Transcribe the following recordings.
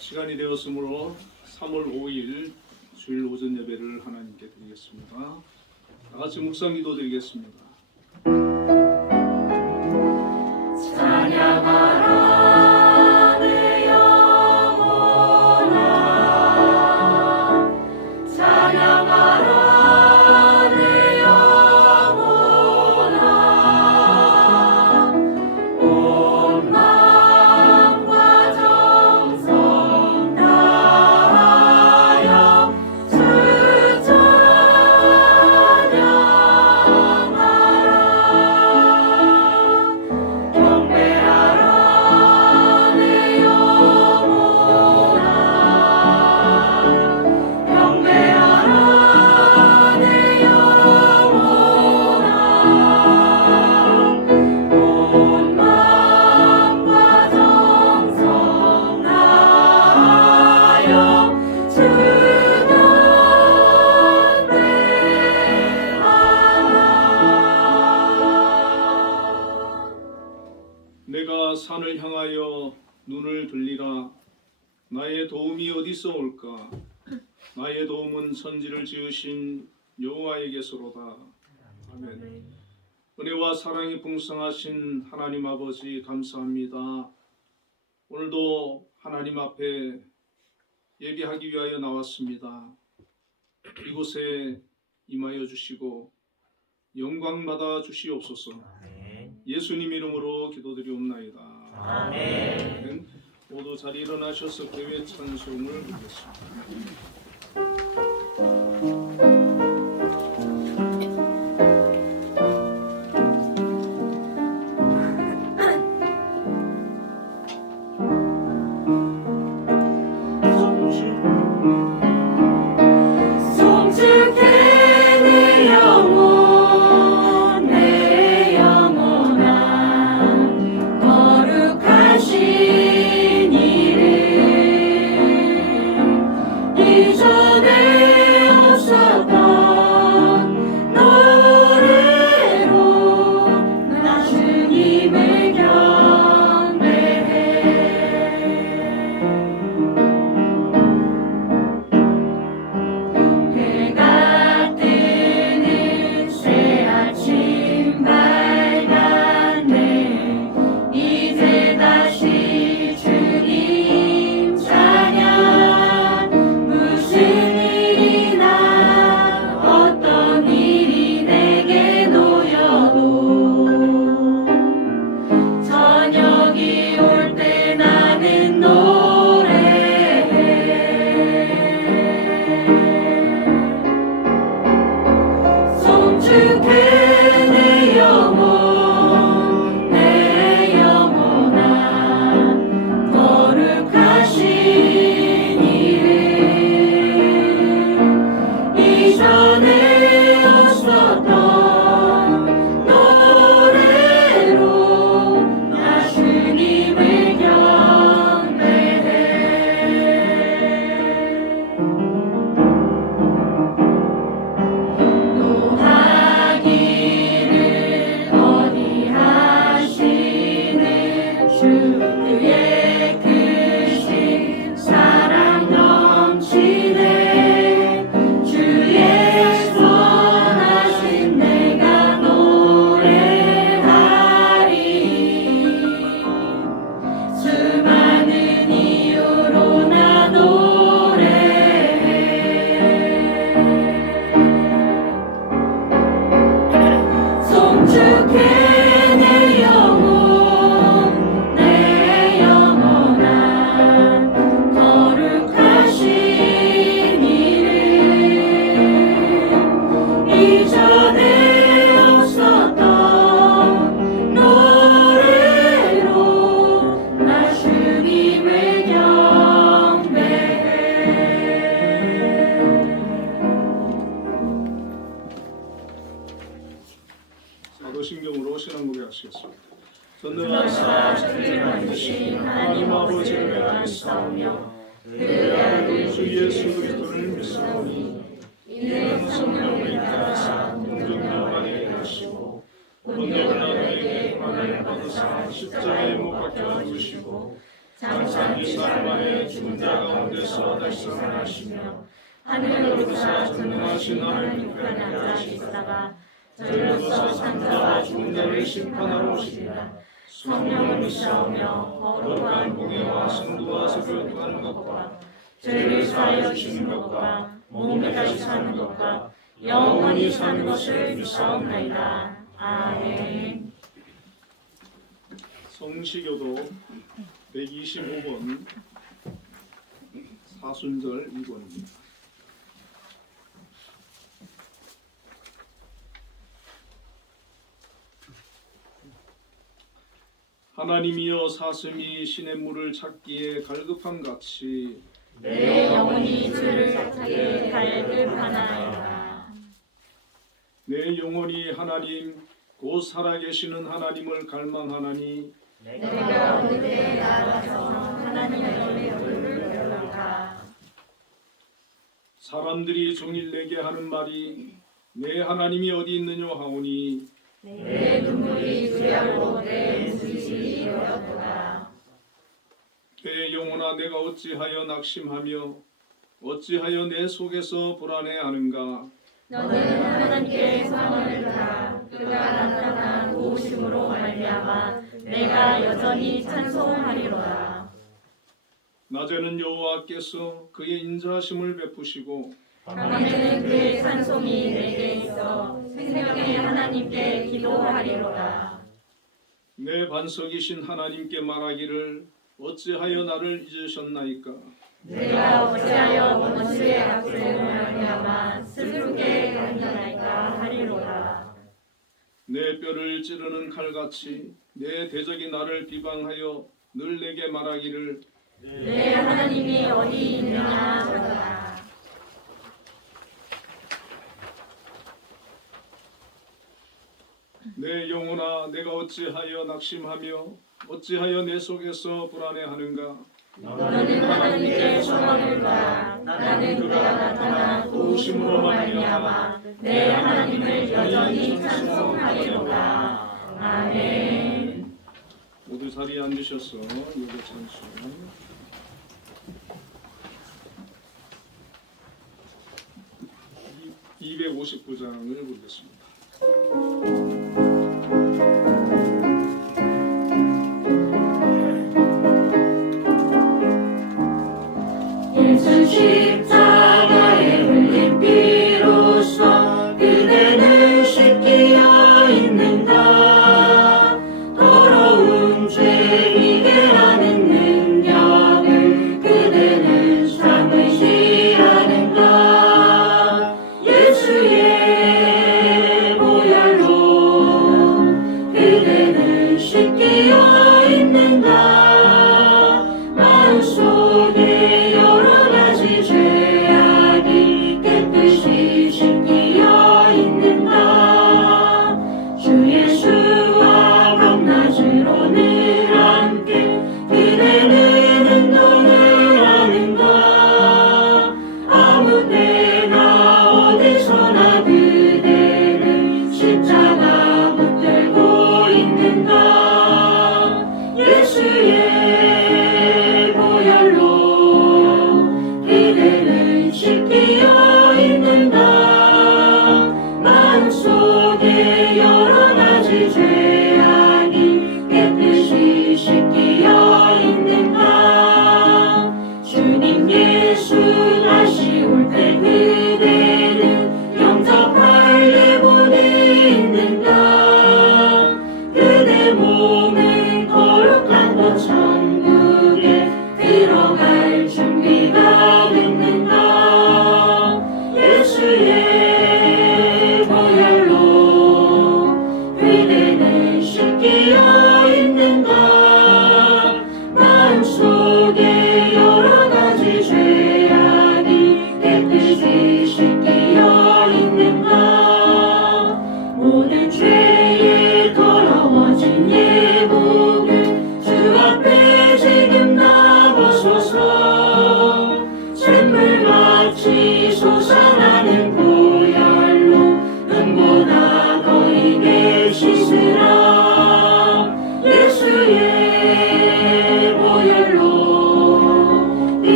시간이 되었으므로 3월 5일 주일 오전 예배를 하나님께 드리겠습니다. 다 같이 묵상 기도 드리겠습니다. 찬양하라 내 영혼아, 찬양하라 내 영혼아, 온 마음과 정성 다하여 주 찬양하라. 경배하라 내 영혼아, 경배하라 내 영혼아, 온 마음과 정성 다하여 주 경배하라. 내가 산을 향하여 눈을 들리라. 나의 도움이 어디서 올까? 나의 도움은 선지를 지으신 여호와에게서로다. 아멘. 은혜와 사랑이 풍성하신 하나님 아버지 감사합니다. 오늘도 하나님 앞에 예배하기 위하여 나왔습니다. 이곳에 임하여 주시고 영광 받아 주시옵소서. 예수님 이름으로 기도드리옵나이다. 아멘. 모두 자리 일어나셔서 교회 찬송을 부르겠습니다. 송축해 내 영혼, 내 영혼아, 거룩하신 이름 이전에 없었던 노래로 나 주님을 경배해. 해가 뜨는 새 아침 밝았네. 이제 다시 주님 찬양. 무슨 일이나 어떤 일이 내게 놓여도 저녁이 올 때 나는 송축해 내 영혼, 내 영혼아, 거룩하신 이름 이전에 없었던 노래로 나 주님을 경배해. 노하기를 더디하시는 주, 그의 크신 사랑 넘치네. 주의 선하신 내가 노래하리. 수많은 이유로 나 노래해. 송축해 내 영혼, 내 영혼아, 거룩하신 이름 이전에 없었던 노래로 나 주님을 경배해. 사도신경으로 신앙 고백하시겠습니다. 전능하사 천지를 만드신 하나님 아버지를 내가 믿사오며 그의 아들 주 예수 그리스도를 믿사오니 이는 성령을 따라사 동정녀 안에 하시고 본래 하나님에게 권한을 받으사 십자가에 못 박혀 죽으시고 장차 3일 만에 죽은 자 가운데서 다시 살아나시며 하늘로 오르사 전능하신 하나님 우편에 앉으시다가 저희로서 산 자와 죽은 자를 심판하러 오시리라. 성령을 믿사오며 거룩한 공예와 승도와 설교하는 것과 죄를 사하여 주시는 것과 몸이 다시 사는 것과 영원히 사는 것을 믿사옵나이다. 아멘. 성시교도 125번 사순절 2번입니다. 하나님이여 사슴이 시냇물을 찾기에 갈급함 같이 내 영혼이 주를 찾기에 갈급하나이다. 내 영혼이 하나님 곧 살아계시는 하나님을 갈망하나니 내가 어느 때에 나가서 하나님의 얼굴을 배울까. 사람들이 종일 내게 하는 말이 내 하나님이 어디 있느냐 하오니 내 눈물이 주야로 내 눈물이 되었도다. 내 영혼아 내가 어찌하여 낙심하며 어찌하여 내 속에서 불안해하는가. 너는 하나님께 소망을 두라. 그가 나타난 도우심으로 말미암아 내가 여전히 찬송하리로다. 낮에는 여호와께서 그의 인자하심을 베푸시고 밤에는 그의 찬송이 내게 있어 생명의 하나님께 기도하리로다. 내 반석이신 하나님께 말하기를 어찌하여 나를 잊으셨나이까. 내가 어찌하여 원수의 악으로 말미암아 슬프게 간절하이까 하리로다. 내 뼈를 찌르는 칼같이 내 대적이 나를 비방하여 늘 내게 말하기를 내 하나님이 어디 있느냐 하더라. 내 영혼아 내가 어찌하여 낙심하며 어찌하여 내 속에서 불안해하는가. 너는 하나님께 소망을 두라. 나는 그가 나타난 도우심으로 말미암아 내 하나님을 여전히 찬송하리로다. 아멘. 모두 자리에 앉으셔서 예배 찬송 259장을 부르겠습니다. 예수 십자가에 흘린 피로써 그대는 씻기어 있는가. 더러운 죄 이겨라는 능력을 그대는 삼으시 하는가. 예수의 보혈로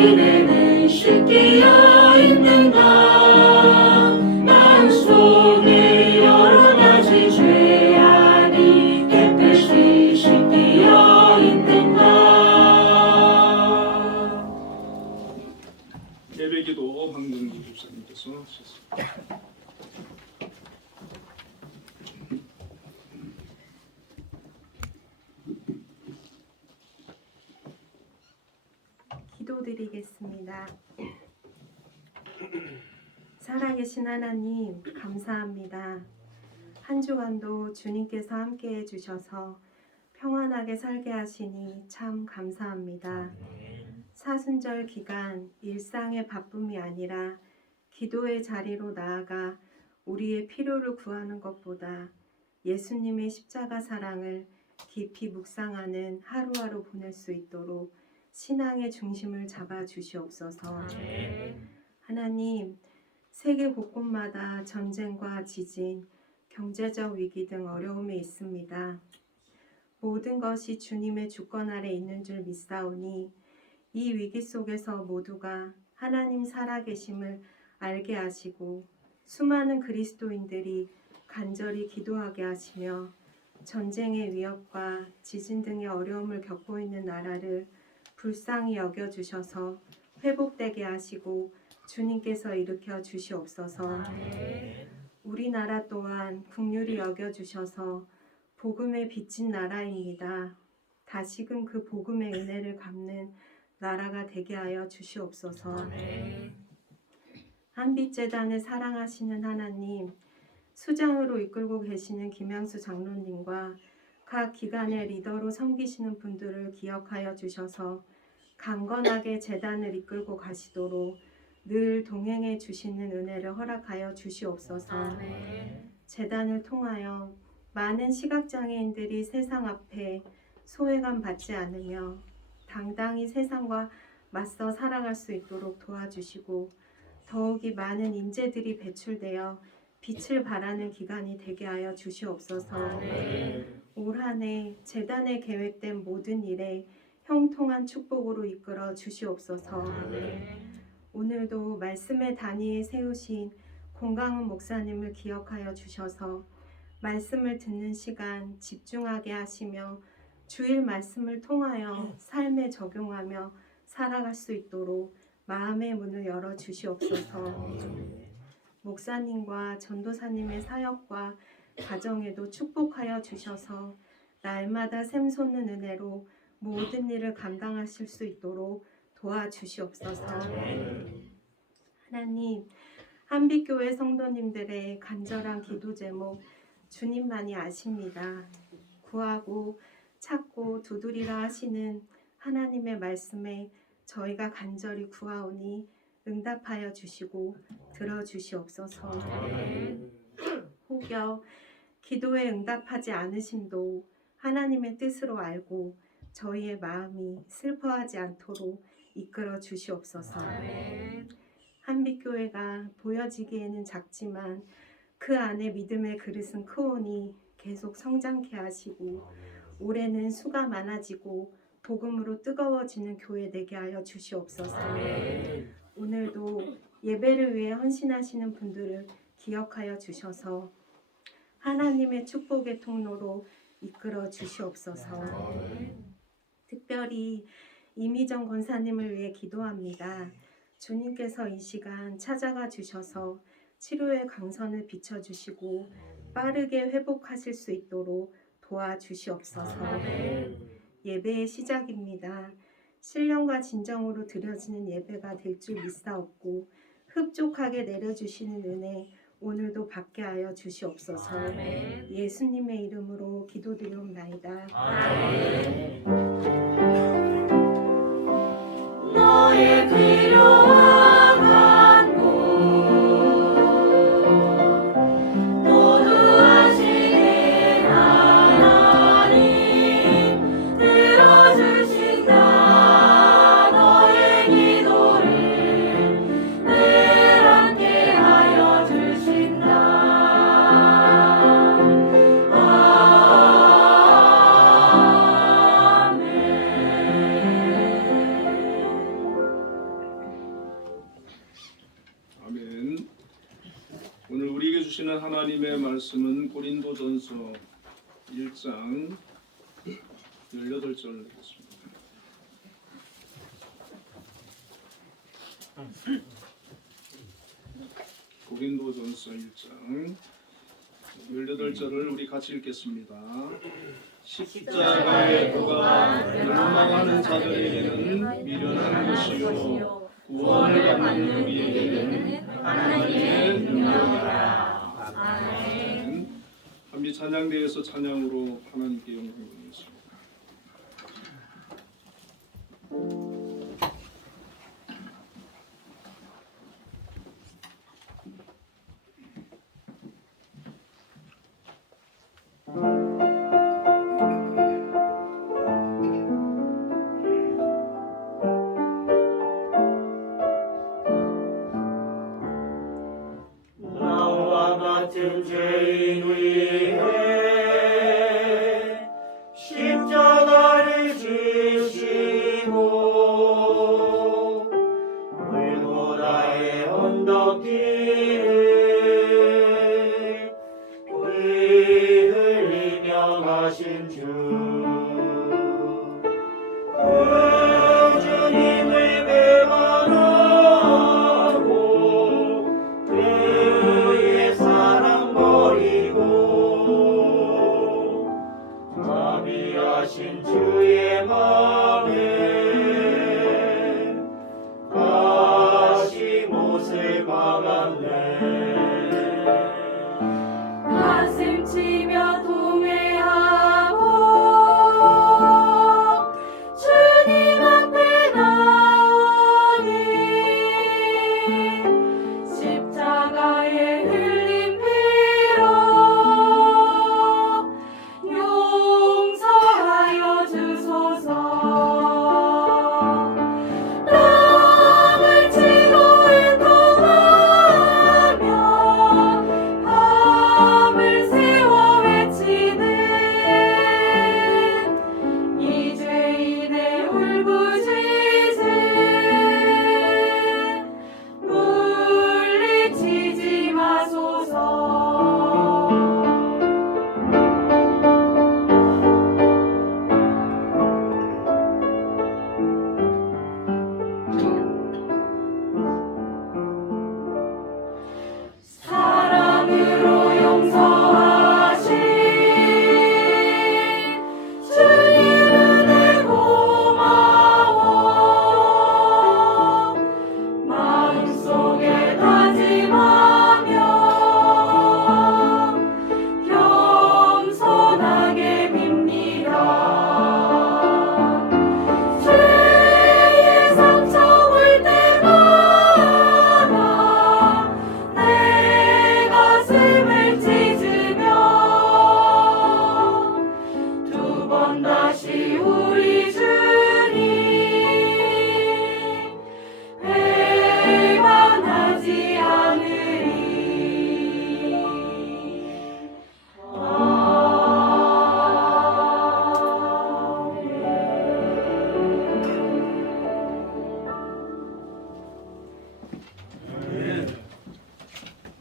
은혜는 씻기어 있는가 마음 속에 여러 가지 죄악이 깨끗이 씻기어 있는가. 예배기도 황동기 목사님께서 하셨습니다. 기도드리겠습니다. 살아계신 하나님, 감사합니다. 한 주간도 주님께서 함께 해주셔서 평안하게 살게 하시니 참 감사합니다. 사순절 기간 일상의 바쁨이 아니라 기도의 자리로 나아가 우리의 필요를 구하는 것보다 예수님의 십자가 사랑을 깊이 묵상하는 하루하루 보낼 수 있도록 신앙의 중심을 잡아 주시옵소서. 하나님, 세계 곳곳마다 전쟁과 지진, 경제적 위기 등 어려움이 있습니다. 모든 것이 주님의 주권 아래 있는 줄 믿사오니 이 위기 속에서 모두가 하나님 살아계심을 알게 하시고 수많은 그리스도인들이 간절히 기도하게 하시며 전쟁의 위협과 지진 등의 어려움을 겪고 있는 나라를 불쌍히 여겨주셔서 회복되게 하시고 주님께서 일으켜 주시옵소서. 우리나라 또한 긍휼히 여겨주셔서 복음의 빚진 나라입니다. 다시금 그 복음의 은혜를 갚는 나라가 되게 하여 주시옵소서. 한빛재단을 사랑하시는 하나님, 수장으로 이끌고 계시는 김양수 장로님과 각 기관의 리더로 섬기시는 분들을 기억하여 주셔서 강건하게 재단을 이끌고 가시도록 늘 동행해 주시는 은혜를 허락하여 주시옵소서. 재단을 통하여 많은 시각장애인들이 세상 앞에 소외감 받지 않으며 당당히 세상과 맞서 살아갈 수 있도록 도와주시고 더욱이 많은 인재들이 배출되어 빛을 발하는 기간이 되게 하여 주시옵소서. 올 한 해 재단에 계획된 모든 일에 형통한 축복으로 이끌어 주시옵소서. 오늘도 말씀의 단위에 세우신 공강훈 목사님을 기억하여 주셔서 말씀을 듣는 시간 집중하게 하시며 주일 말씀을 통하여 삶에 적용하며 살아갈 수 있도록 마음의 문을 열어 주시옵소서. 목사님과 전도사님의 사역과 가정에도 축복하여 주셔서 날마다 샘솟는 은혜로 모든 일을 감당하실 수 있도록 도와주시옵소서. 하나님, 한빛교회 성도님들의 간절한 기도 제목 주님만이 아십니다. 구하고 찾고 두드리라 하시는 하나님의 말씀에 저희가 간절히 구하오니 응답하여 주시고 들어주시옵소서. 혹여 기도에 응답하지 않으심도 하나님의 뜻으로 알고 저희의 마음이 슬퍼하지 않도록 이끌어 주시옵소서. 한빛교회가 보여지기에는 작지만 그 안에 믿음의 그릇은 크오니 계속 성장케 하시고 올해는 수가 많아지고 복음으로 뜨거워지는 교회 되게 하여 주시옵소서. 오늘도 예배를 위해 헌신하시는 분들을 기억하여 주셔서 하나님의 축복의 통로로 이끌어 주시옵소서. 특별히 이미정 권사님을 위해 기도합니다. 주님께서 이 시간 찾아가 주셔서 치료의 강선을 비춰주시고 빠르게 회복하실 수 있도록 도와주시옵소서. 예배의 시작입니다. 신령과 진정으로 드려지는 예배가 될 줄 믿사옵고 흡족하게 내려주시는 은혜 오늘도 받게 하여 주시옵소서. 예수님의 이름으로 기도드리옵나이다. 너의 필요와 간구 모두 아시는 하나님 들어주신다. 너의 기도를 늘 함께 하여 주신다. 아멘. 주시는 하나님의 말씀은 고린도전서 1장 18절을 읽겠습니다. 고린도전서 1장 18절을 우리 같이 읽겠습니다. 십자가의 도가 멸망하는 자들에게는 미련한 것이요 구원을 받는 우리에게는 하나님의 능력이라. 아멘. 함께 찬양대에서 찬양으로 하나님께 영광을 드리겠습니다. 나와 같은 죄인 위에 십자가를 지시고 물보다의 언덕길을 피 흘리며 가신 주 그 주님을 배반하고 그의 사랑 버리고 자비하신 주의 마음에 다시 못을 박았네. 가슴 치며 동회하고 주님 앞에 나오니 십자가에 흘린 피로 용서하여 주소서. 땅을 치고 애통하며 밤을 새워 외치는 이 죄인의 울부짖음 물리치지 마소서. 사랑으로 용서하신 주님 은혜 고마워. 마음속에 다짐하며 겸손하게 빕니다. 죄의 상처 볼 때마다 내 가슴을 찢으며 두 번 다시 우리 주님 배반하지 않으리.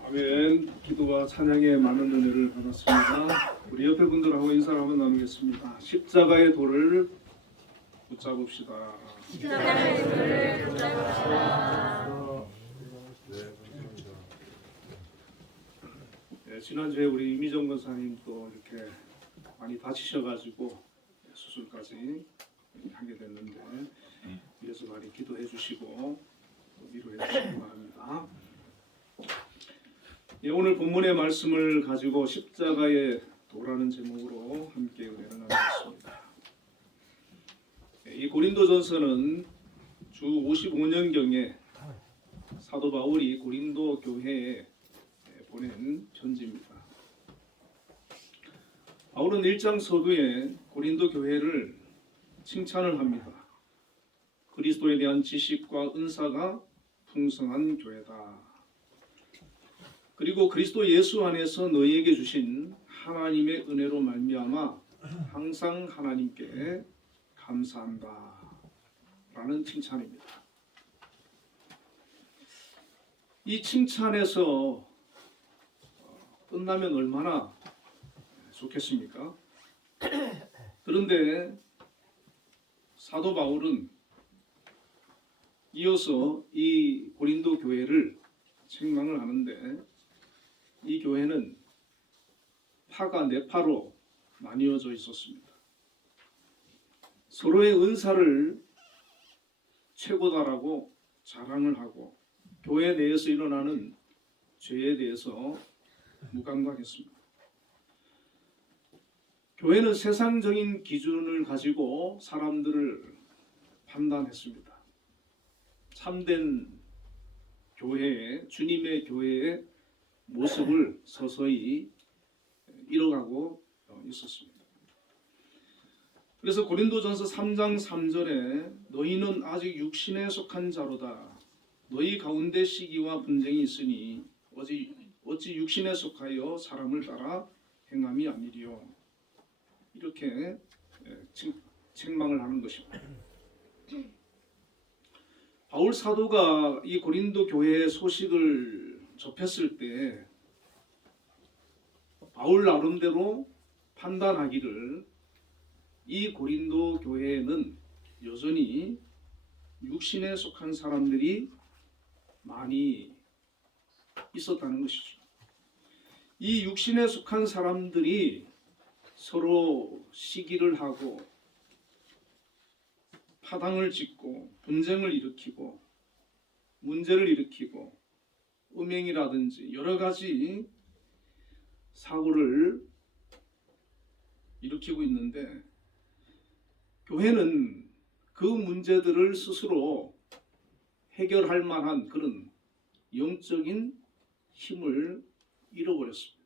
아멘. 기도와 찬양에 많은 은혜를 받았습니다. 우리 옆에 분들하고 인사를 한번 나누겠습니다. 십자가의 도를 붙잡읍시다. 네, 지난주에 우리 이미정 권사님 또 이렇게 많이 다치셔가지고 수술까지 하게 됐는데 위에서 많이 기도해 주시고 위로해 주시기 바랍니다. 예, 오늘 본문의 말씀을 가지고 십자가의 도라는 제목으로 함께 은혜를 나누겠습니다. 예, 이 고린도전서는 주 55년경에 사도 바울이 고린도 교회에 보낸 편지입니다. 바울은 1장 서두에 고린도 교회를 칭찬을 합니다. 그리스도에 대한 지식과 은사가 풍성한 교회다. 그리고 그리스도 예수 안에서 너희에게 주신 하나님의 은혜로 말미암아 항상 하나님께 감사한다 라는 칭찬입니다. 이 칭찬에서 끝나면 얼마나 좋겠습니까? 그런데 사도 바울은 이어서 이 고린도 교회를 책망을 하는데, 이 교회는 파가 네 파로 나뉘어져 있었습니다. 서로의 은사를 최고다라고 자랑을 하고 교회 내에서 일어나는 죄에 대해서 무감각했습니다. 교회는 세상적인 기준을 가지고 사람들을 판단했습니다. 참된 교회의, 주님의 교회의 모습을 서서히 잃어가고 있었습니다. 그래서 고린도전서 3장 3절에 너희는 아직 육신에 속한 자로다. 너희 가운데 시기와 분쟁이 있으니 어찌 육신에 속하여 사람을 따라 행함이 아니리요. 이렇게 책망을 하는 것입니다. 바울 사도가 이 고린도 교회의 소식을 접했을 때 바울 나름대로 판단하기를 이 고린도 교회에는 여전히 육신에 속한 사람들이 많이 있었다는 것이죠. 이 육신에 속한 사람들이 서로 시기를 하고 파당을 짓고 분쟁을 일으키고 문제를 일으키고 음행이라든지 여러 가지 사고를 일으키고 있는데, 교회는 그 문제들을 스스로 해결할 만한 그런 영적인 힘을 잃어버렸습니다.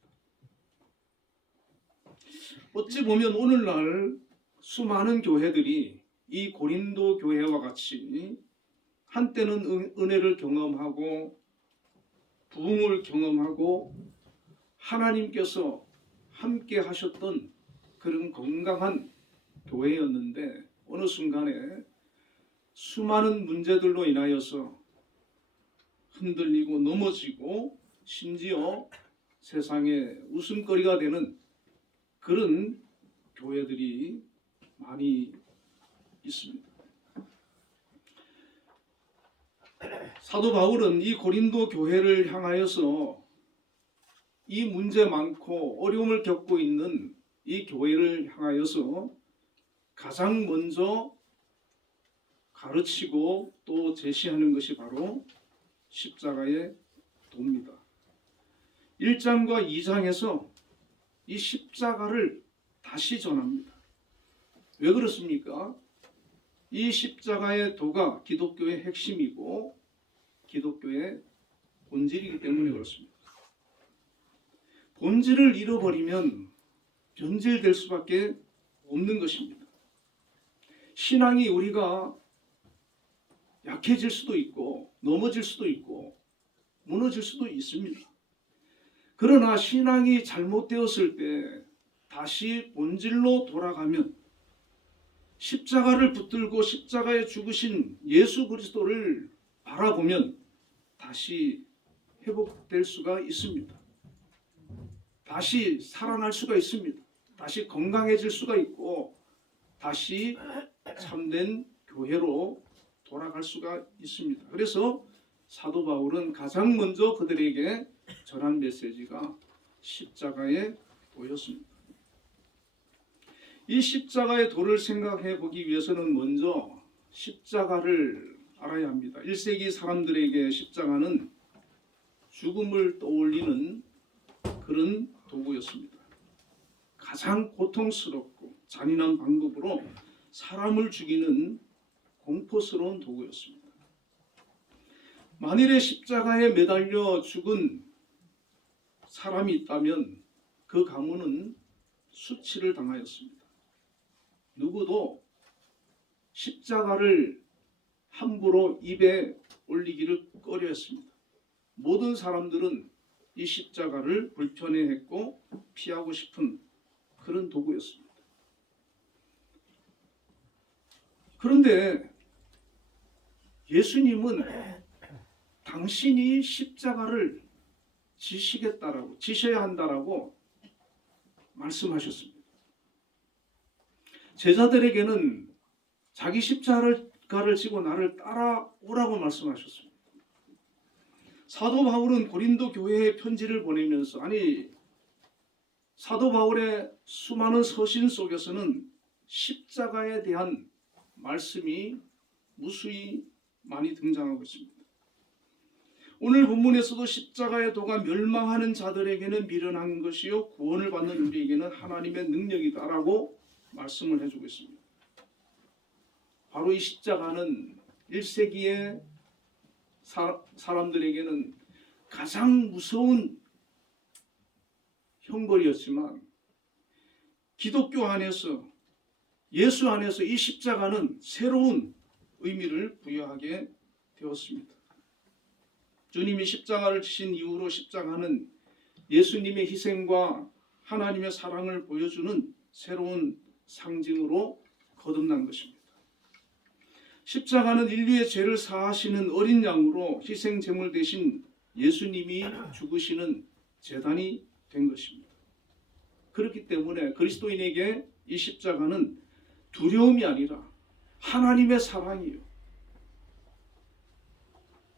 어찌 보면 오늘날 수많은 교회들이 이 고린도 교회와 같이 한때는 은혜를 경험하고 부흥을 경험하고 하나님께서 함께 하셨던 그런 건강한 교회였는데, 어느 순간에 수많은 문제들로 인하여서 흔들리고 넘어지고 심지어 세상의 웃음거리가 되는 그런 교회들이 많이 있습니다. 사도 바울은 이 고린도 교회를 향하여서 이 문제 많고 어려움을 겪고 있는 이 교회를 향하여서 가장 먼저 가르치고 또 제시하는 것이 바로 십자가의 도입니다. 1장과 2장에서 이 십자가를 다시 전합니다. 왜 그렇습니까? 이 십자가의 도가 기독교의 핵심이고 기독교의 본질이기 때문에 그렇습니다. 본질을 잃어버리면 변질될 수밖에 없는 것입니다. 신앙이 우리가 약해질 수도 있고 넘어질 수도 있고 무너질 수도 있습니다. 그러나 신앙이 잘못되었을 때 다시 본질로 돌아가면, 십자가를 붙들고 십자가에 죽으신 예수 그리스도를 바라보면 다시 회복될 수가 있습니다. 다시 살아날 수가 있습니다. 다시 건강해질 수가 있고 다시 참된 교회로 돌아갈 수가 있습니다. 그래서 사도 바울은 가장 먼저 그들에게 전한 메시지가 십자가의 도였습니다. 이 십자가의 도를 생각해 보기 위해서는 먼저 십자가를 알아야 합니다. 1세기 사람들에게 십자가는 죽음을 떠올리는 그런 도구였습니다. 가장 고통스럽고 잔인한 방법으로 사람을 죽이는 공포스러운 도구였습니다. 만일에 십자가에 매달려 죽은 사람이 있다면 그 가문은 수치를 당하였습니다. 누구도 십자가를 함부로 입에 올리기를 꺼려했습니다. 모든 사람들은 이 십자가를 불편해했고 피하고 싶은 그런 도구였습니다. 그런데 예수님은 당신이 십자가를 지시겠다라고, 지셔야 한다라고 말씀하셨습니다. 제자들에게는 자기 십자가를 지고 나를 따라오라고 말씀하셨습니다. 사도 바울은 고린도 교회에 편지를 보내면서, 사도 바울의 수많은 서신 속에서는 십자가에 대한 말씀이 무수히 많이 등장하고 있습니다. 오늘 본문에서도 십자가의 도가 멸망하는 자들에게는 미련한 것이요 구원을 받는 우리에게는 하나님의 능력이다라고 말씀을 해주고 있습니다. 바로 이 십자가는 1세기의 사람들에게는 가장 무서운 형벌이었지만, 기독교 안에서, 예수 안에서 이 십자가는 새로운 의미를 부여하게 되었습니다. 주님이 십자가를 지신 이후로 십자가는 예수님의 희생과 하나님의 사랑을 보여주는 새로운 상징으로 거듭난 것입니다. 십자가는 인류의 죄를 사하시는 어린 양으로 희생 제물 대신 예수님이 죽으시는 제단이 된 것입니다. 그렇기 때문에 그리스도인에게 이 십자가는 두려움이 아니라 하나님의 사랑이요,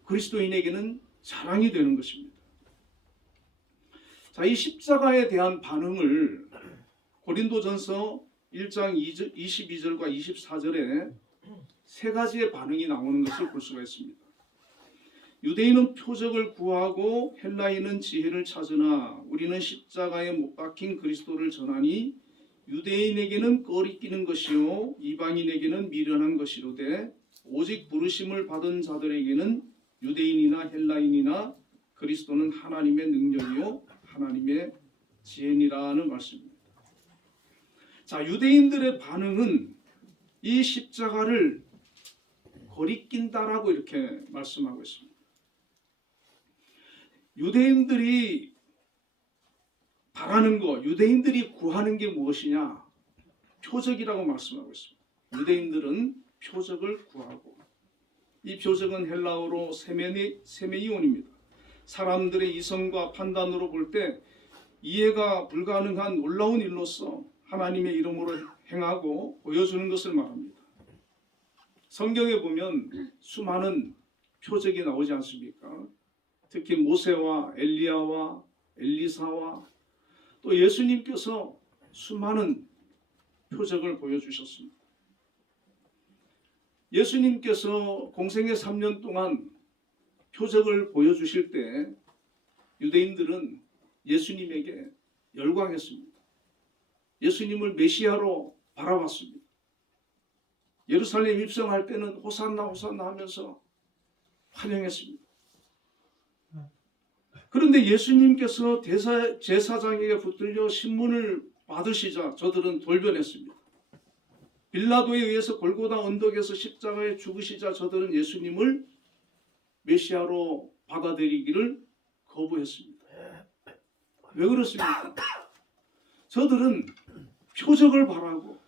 그리스도인에게는 자랑이 되는 것입니다. 자, 이 십자가에 대한 반응을 고린도전서 1장 22절과 24절에 세 가지의 반응이 나오는 것을 볼 수가 있습니다. 유대인은 표적을 구하고 헬라인은 지혜를 찾으나 우리는 십자가에 못 박힌 그리스도를 전하니 유대인에게는 꺼리끼는 것이요 이방인에게는 미련한 것이로되 오직 부르심을 받은 자들에게는 유대인이나 헬라인이나 그리스도는 하나님의 능력이요 하나님의 지혜니라는 말씀입니다. 자, 유대인들의 반응은 이 십자가를 거리낀다라고 이렇게 말씀하고 있습니다. 유대인들이 바라는 것, 유대인들이 구하는 게 무엇이냐? 표적이라고 말씀하고 있습니다. 유대인들은 표적을 구하고, 이 표적은 헬라어로 세메이온입니다. 사람들의 이성과 판단으로 볼 때 이해가 불가능한 놀라운 일로서 하나님의 이름으로 행하고 보여주는 것을 말합니다. 성경에 보면 수많은 표적이 나오지 않습니까? 특히 모세와 엘리야와 엘리사와 또 예수님께서 수많은 표적을 보여주셨습니다. 예수님께서 공생의 3년 동안 표적을 보여주실 때 유대인들은 예수님에게 열광했습니다. 예수님을 메시아로 바라봤습니다. 예루살렘 입성할 때는 호산나 호산나 하면서 환영했습니다. 그런데 예수님께서 제사장에게 붙들려 신문을 받으시자 저들은 돌변했습니다. 빌라도에 의해서 골고다 언덕에서 십자가에 죽으시자 저들은 예수님을 메시아로 받아들이기를 거부했습니다. 왜 그렇습니까? 저들은 표적을 바라고,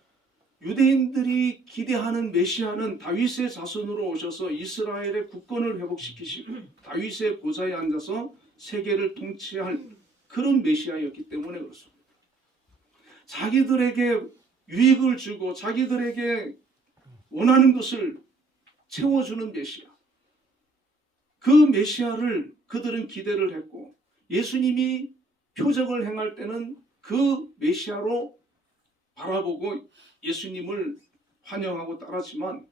유대인들이 기대하는 메시아는 다윗의 자손으로 오셔서 이스라엘의 국권을 회복시키시고 다윗의 보좌에 앉아서 세계를 통치할 그런 메시아였기 때문에 그렇습니다. 자기들에게 유익을 주고 자기들에게 원하는 것을 채워주는 메시아, 그 메시아를 그들은 기대를 했고, 예수님이 표적을 행할 때는 그 메시아로 바라보고 예수님을 환영하고 따랐지만,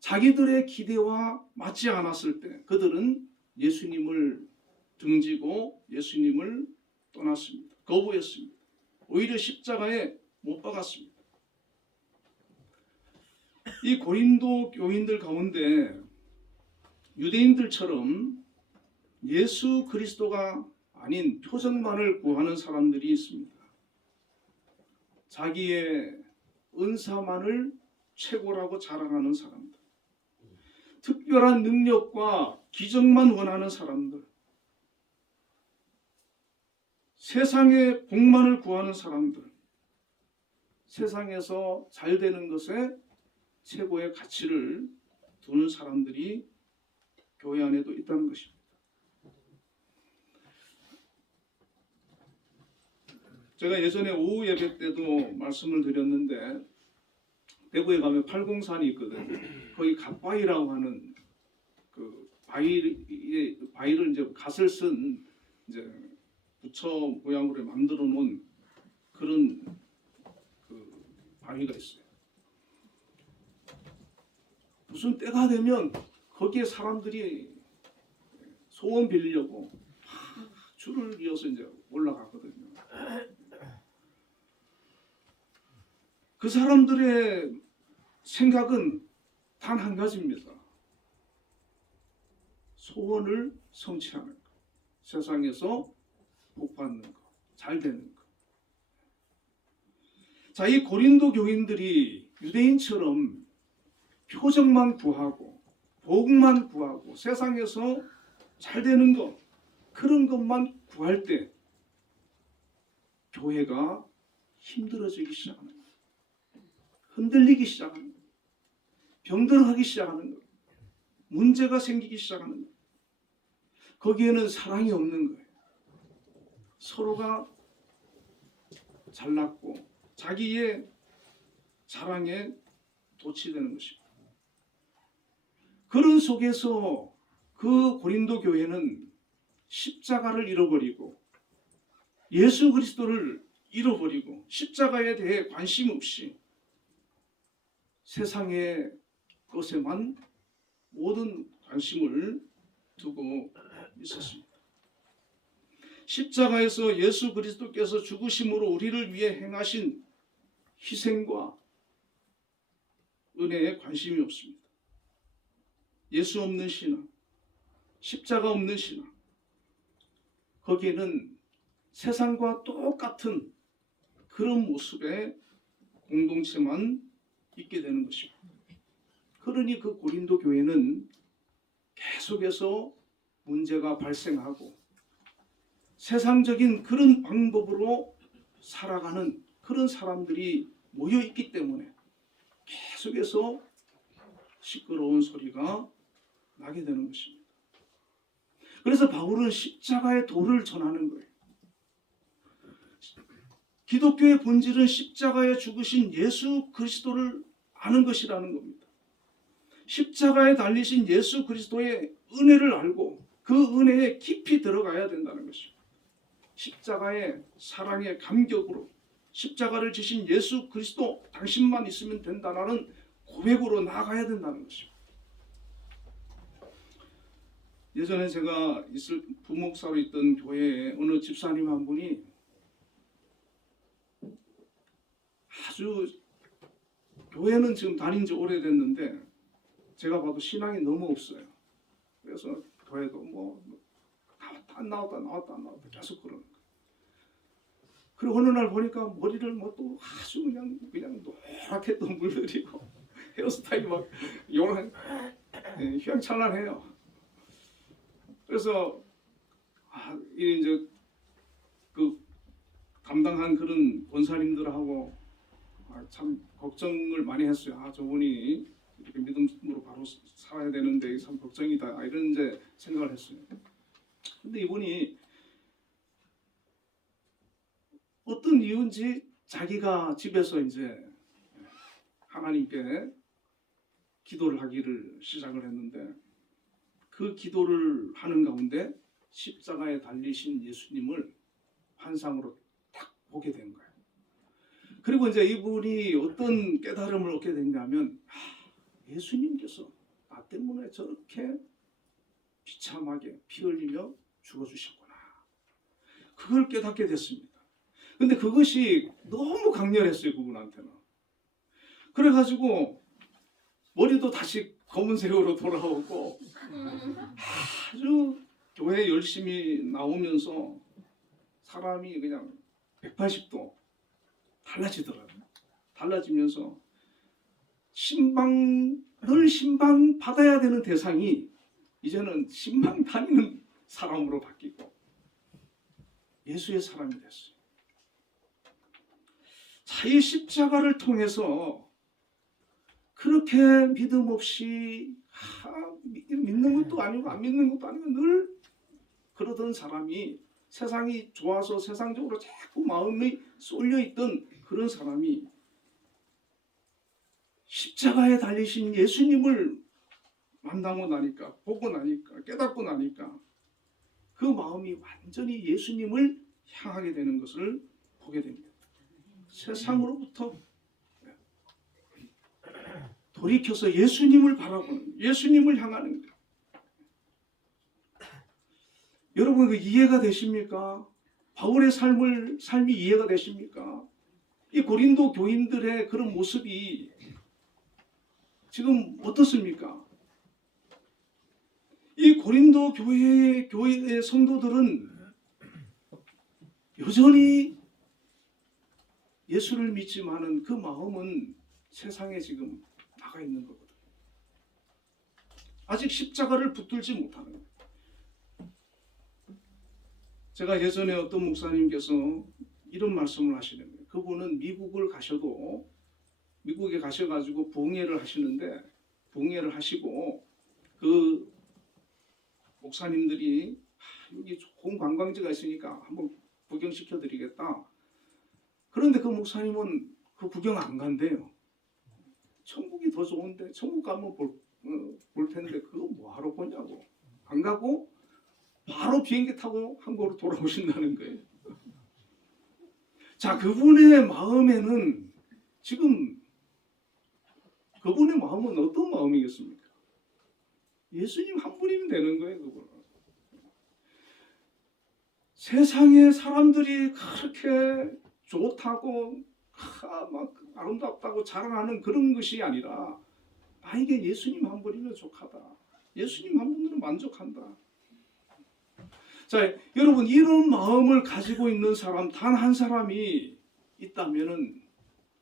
자기들의 기대와 맞지 않았을 때 그들은 예수님을 등지고 예수님을 떠났습니다. 거부했습니다. 오히려 십자가에 못 박았습니다. 이 고린도 교인들 가운데 유대인들처럼 예수 그리스도가 아닌 표적만을 구하는 사람들이 있습니다. 자기의 은사만을 최고라고 자랑하는 사람들, 특별한 능력과 기적만 원하는 사람들, 세상의 복만을 구하는 사람들, 세상에서 잘 되는 것에 최고의 가치를 두는 사람들이 교회 안에도 있다는 것입니다. 제가 예전에 오후 예배 때도 말씀을 드렸는데 대구에 가면 팔공산이 있거든요. 거기 갓바위라고 하는 그 바위를 이제 갓을 쓴 이제 부처 모양으로 만들어 놓은 그런 그 바위가 있어요. 무슨 때가 되면 거기에 사람들이 소원 빌리려고 줄을 이어서 이제 올라가거든요. 그 사람들의 생각은 단 한 가지입니다. 소원을 성취하는 것, 세상에서 복 받는 것, 잘 되는 것. 자, 이 고린도 교인들이 유대인처럼 표적만 구하고 복만 구하고 세상에서 잘 되는 것, 그런 것만 구할 때 교회가 힘들어지기 시작하는 거예요. 흔들리기 시작하는 거예요. 병들어가기 시작하는 거예요. 문제가 생기기 시작하는 거예요. 거기에는 사랑이 없는 거예요. 서로가 잘났고 자기의 자랑에 도취되는 것입니다. 그런 속에서 그 고린도 교회는 십자가를 잃어버리고 예수 그리스도를 잃어버리고 십자가에 대해 관심 없이 세상의 것에만 모든 관심을 두고 있었습니다. 십자가에서 예수 그리스도께서 죽으심으로 우리를 위해 행하신 희생과 은혜에 관심이 없습니다. 예수 없는 신앙, 십자가 없는 신앙, 거기에는 세상과 똑같은 그런 모습의 공동체만 있게 되는 것입니다. 그러니 그 고린도 교회는 계속해서 문제가 발생하고 세상적인 그런 방법으로 살아가는 그런 사람들이 모여 있기 때문에 계속해서 시끄러운 소리가 나게 되는 것입니다. 그래서 바울은 십자가의 도를 전하는 거예요. 기독교의 본질은 십자가에 죽으신 예수 그리스도를 아는 것이라는 겁니다. 십자가에 달리신 예수 그리스도의 은혜를 알고 그 은혜에 깊이 들어가야 된다는 것입니다. 십자가의 사랑의 감격으로 십자가를 지신 예수 그리스도 당신만 있으면 된다는 고백으로 나아가야 된다는 것입니다. 예전에 제가 부목사로 있던 교회에 어느 집사님 한 분이 아주 교회는 지금 다닌 지 오래됐는데 제가 봐도 신앙이 너무 없어요. 그래서 교회도 뭐 나왔다 계속 그러는 거예요. 그리고 어느 날 보니까 머리를 뭐 또 아주 그냥 노랗게 또 물들이고 헤어스타일이 막 요런 휘황찬란해요. 그래서 이제 그 담당한 그런 권사님들하고 참 걱정을 많이 했어요. 저분이 이렇게 믿음으로 바로 살아야 되는데 참 걱정이다 이런 이제 생각을 했어요. 근데 이분이 어떤 이유인지 자기가 집에서 이제 하나님께 기도를 하기를 시작을 했는데 그 기도를 하는 가운데 십자가에 달리신 예수님을 환상으로 딱 보게 된 거예요. 그리고 이제 이분이 어떤 깨달음을 얻게 됐냐면 예수님께서 나 때문에 저렇게 비참하게 피 흘리며 죽어주셨구나. 그걸 깨닫게 됐습니다. 근데 그것이 너무 강렬했어요, 그분한테는. 그래가지고 머리도 다시 검은색으로 돌아오고 아주 교회 열심히 나오면서 사람이 그냥 180도 달라지더라고요. 달라지면서 늘 신방 받아야 되는 대상이 이제는 신방 다니는 사람으로 바뀌고 예수의 사람이 됐어요. 자, 이 십자가를 통해서 그렇게 믿음 없이 믿는 것도 아니고 안 믿는 것도 아니고 늘 그러던 사람이 세상이 좋아서 세상적으로 자꾸 마음이 쏠려 있던 그런 사람이 십자가에 달리신 예수님을 만나고 나니까, 보고 나니까, 깨닫고 나니까 그 마음이 완전히 예수님을 향하게 되는 것을 보게 됩니다. 세상으로부터 돌이켜서 예수님을 바라보는, 예수님을 향하는 것. 여러분, 그 이해가 되십니까? 바울의 삶이 이해가 되십니까? 이 고린도 교인들의 그런 모습이 지금 어떻습니까? 이 고린도 교회의 성도들은 여전히 예수를 믿지만은 그 마음은 세상에 지금 나가 있는 거거든요. 아직 십자가를 붙들지 못하는 거예요. 제가 예전에 어떤 목사님께서 이런 말씀을 하시는 거예요. 그분은 미국에 가셔가지고 부흥회를 하시는데, 부흥회를 하시고 그 목사님들이 여기 좋은 관광지가 있으니까 한번 구경시켜 드리겠다. 그런데 그 목사님은 그 구경 안 간대요. 천국이 더 좋은데, 천국 가면 볼 텐데 그거 뭐하러 보냐고. 안 가고 바로 비행기 타고 한국으로 돌아오신다는 거예요. 자, 그분의 마음에는 지금, 그분의 마음은 어떤 마음이겠습니까? 예수님 한 분이면 되는 거예요. 그분은. 세상에 사람들이 그렇게 좋다고 막 아름답다고 자랑하는 그런 것이 아니라, 나에게 예수님 한 분이면 족하다. 예수님 한 분으로 만족한다. 자, 여러분, 이런 마음을 가지고 있는 사람 단 한 사람이 있다면은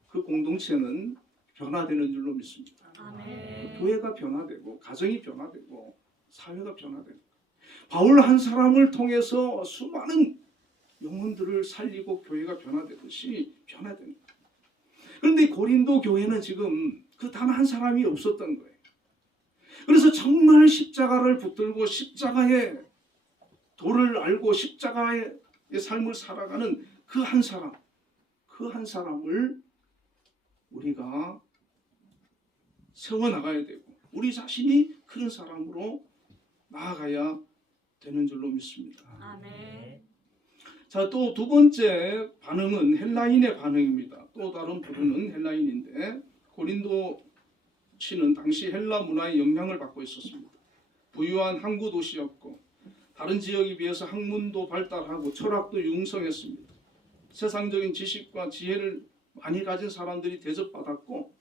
그 공동체는 변화되는 줄로 믿습니다. 아멘. 교회가 변화되고, 가정이 변화되고, 사회가 변화되고, 바울 한 사람을 통해서 수많은 영혼들을 살리고 교회가 변화되듯이 변화되는 거예요. 그런데 고린도 교회는 지금 그 단 한 사람이 없었던 거예요. 그래서 정말 십자가를 붙들고 십자가의 도를 알고 십자가의 삶을 살아가는 그 한 사람을 우리가 세워나가야 되고, 우리 자신이 그런 사람으로 나아가야 되는 줄로 믿습니다. 아멘. 자, 또 두 번째 반응은 헬라인의 반응입니다. 또 다른 부류는 헬라인인데, 고린도시는 당시 헬라 문화의 영향을 받고 있었습니다. 부유한 항구 도시였고, 다른 지역에 비해서 학문도 발달하고 철학도 융성했습니다. 세상적인 지식과 지혜를 많이 가진 사람들이 대접받았고,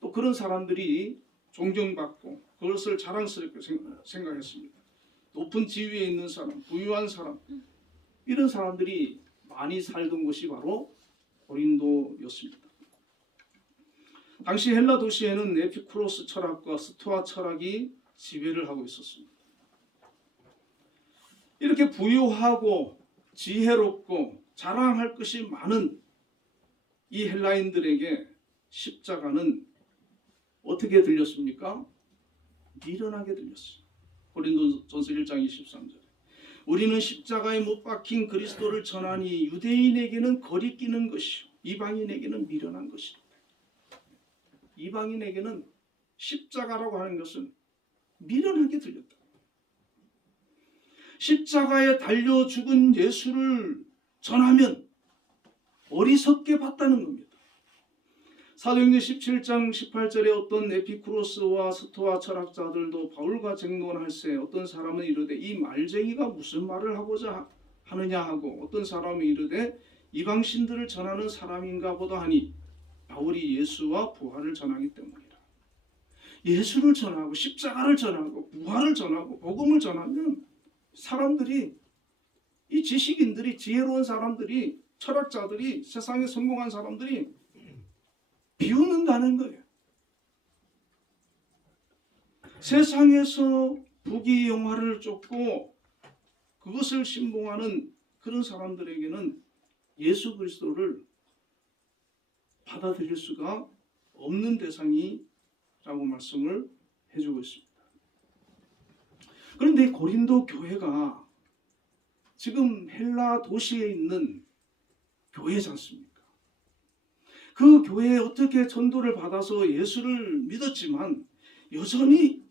또 그런 사람들이 존경받고 그것을 자랑스럽게 생각했습니다. 높은 지위에 있는 사람, 부유한 사람, 이런 사람들이 많이 살던 곳이 바로 고린도였습니다. 당시 헬라 도시에는 에피쿠로스 철학과 스토아 철학이 지배를 하고 있었습니다. 이렇게 부유하고 지혜롭고 자랑할 것이 많은 이 헬라인들에게 십자가는 어떻게 들렸습니까? 미련하게 들렸어요. 고린도전서 1장 23절에 우리는 십자가에 못 박힌 그리스도를 전하니 유대인에게는 거리끼는 것이요 이방인에게는 미련한 것이다. 이방인에게는 십자가라고 하는 것은 미련하게 들렸다. 십자가에 달려 죽은 예수를 전하면 어리석게 봤다는 겁니다. 사도행전 17장 18절에 어떤 에피쿠로스와 스토아 철학자들도 바울과 쟁론할세 어떤 사람은 이르되 이 말쟁이가 무슨 말을 하고자 하느냐 하고, 어떤 사람은 이르되 이방신들을 전하는 사람인가 보다 하니 바울이 예수와 부활을 전하기 때문이라. 예수를 전하고 십자가를 전하고 부활을 전하고 복음을 전하면 사람들이, 이 지식인들이, 지혜로운 사람들이, 철학자들이, 세상에 성공한 사람들이 비웃는다는 거예요. 세상에서 부귀영화를 쫓고 그것을 신봉하는 그런 사람들에게는 예수 그리스도를 받아들일 수가 없는 대상이라고 말씀을 해주고 있습니다. 그런데 고린도 교회가 지금 헬라 도시에 있는 교회지 않습니까? 그 교회에 어떻게 전도를 받아서 예수를 믿었지만 여전히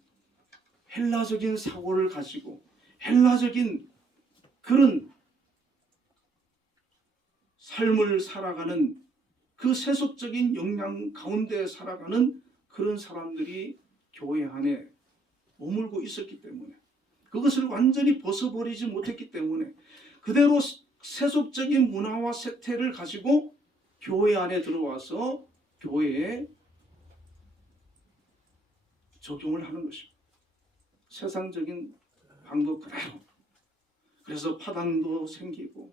헬라적인 사고를 가지고 헬라적인 그런 삶을 살아가는 그 세속적인 영향 가운데 살아가는 그런 사람들이 교회 안에 머물고 있었기 때문에 그것을 완전히 벗어버리지 못했기 때문에 그대로 세속적인 문화와 세태를 가지고 교회 안에 들어와서 교회에 적용을 하는 것입니다. 세상적인 방법 그대로. 그래서 파당도 생기고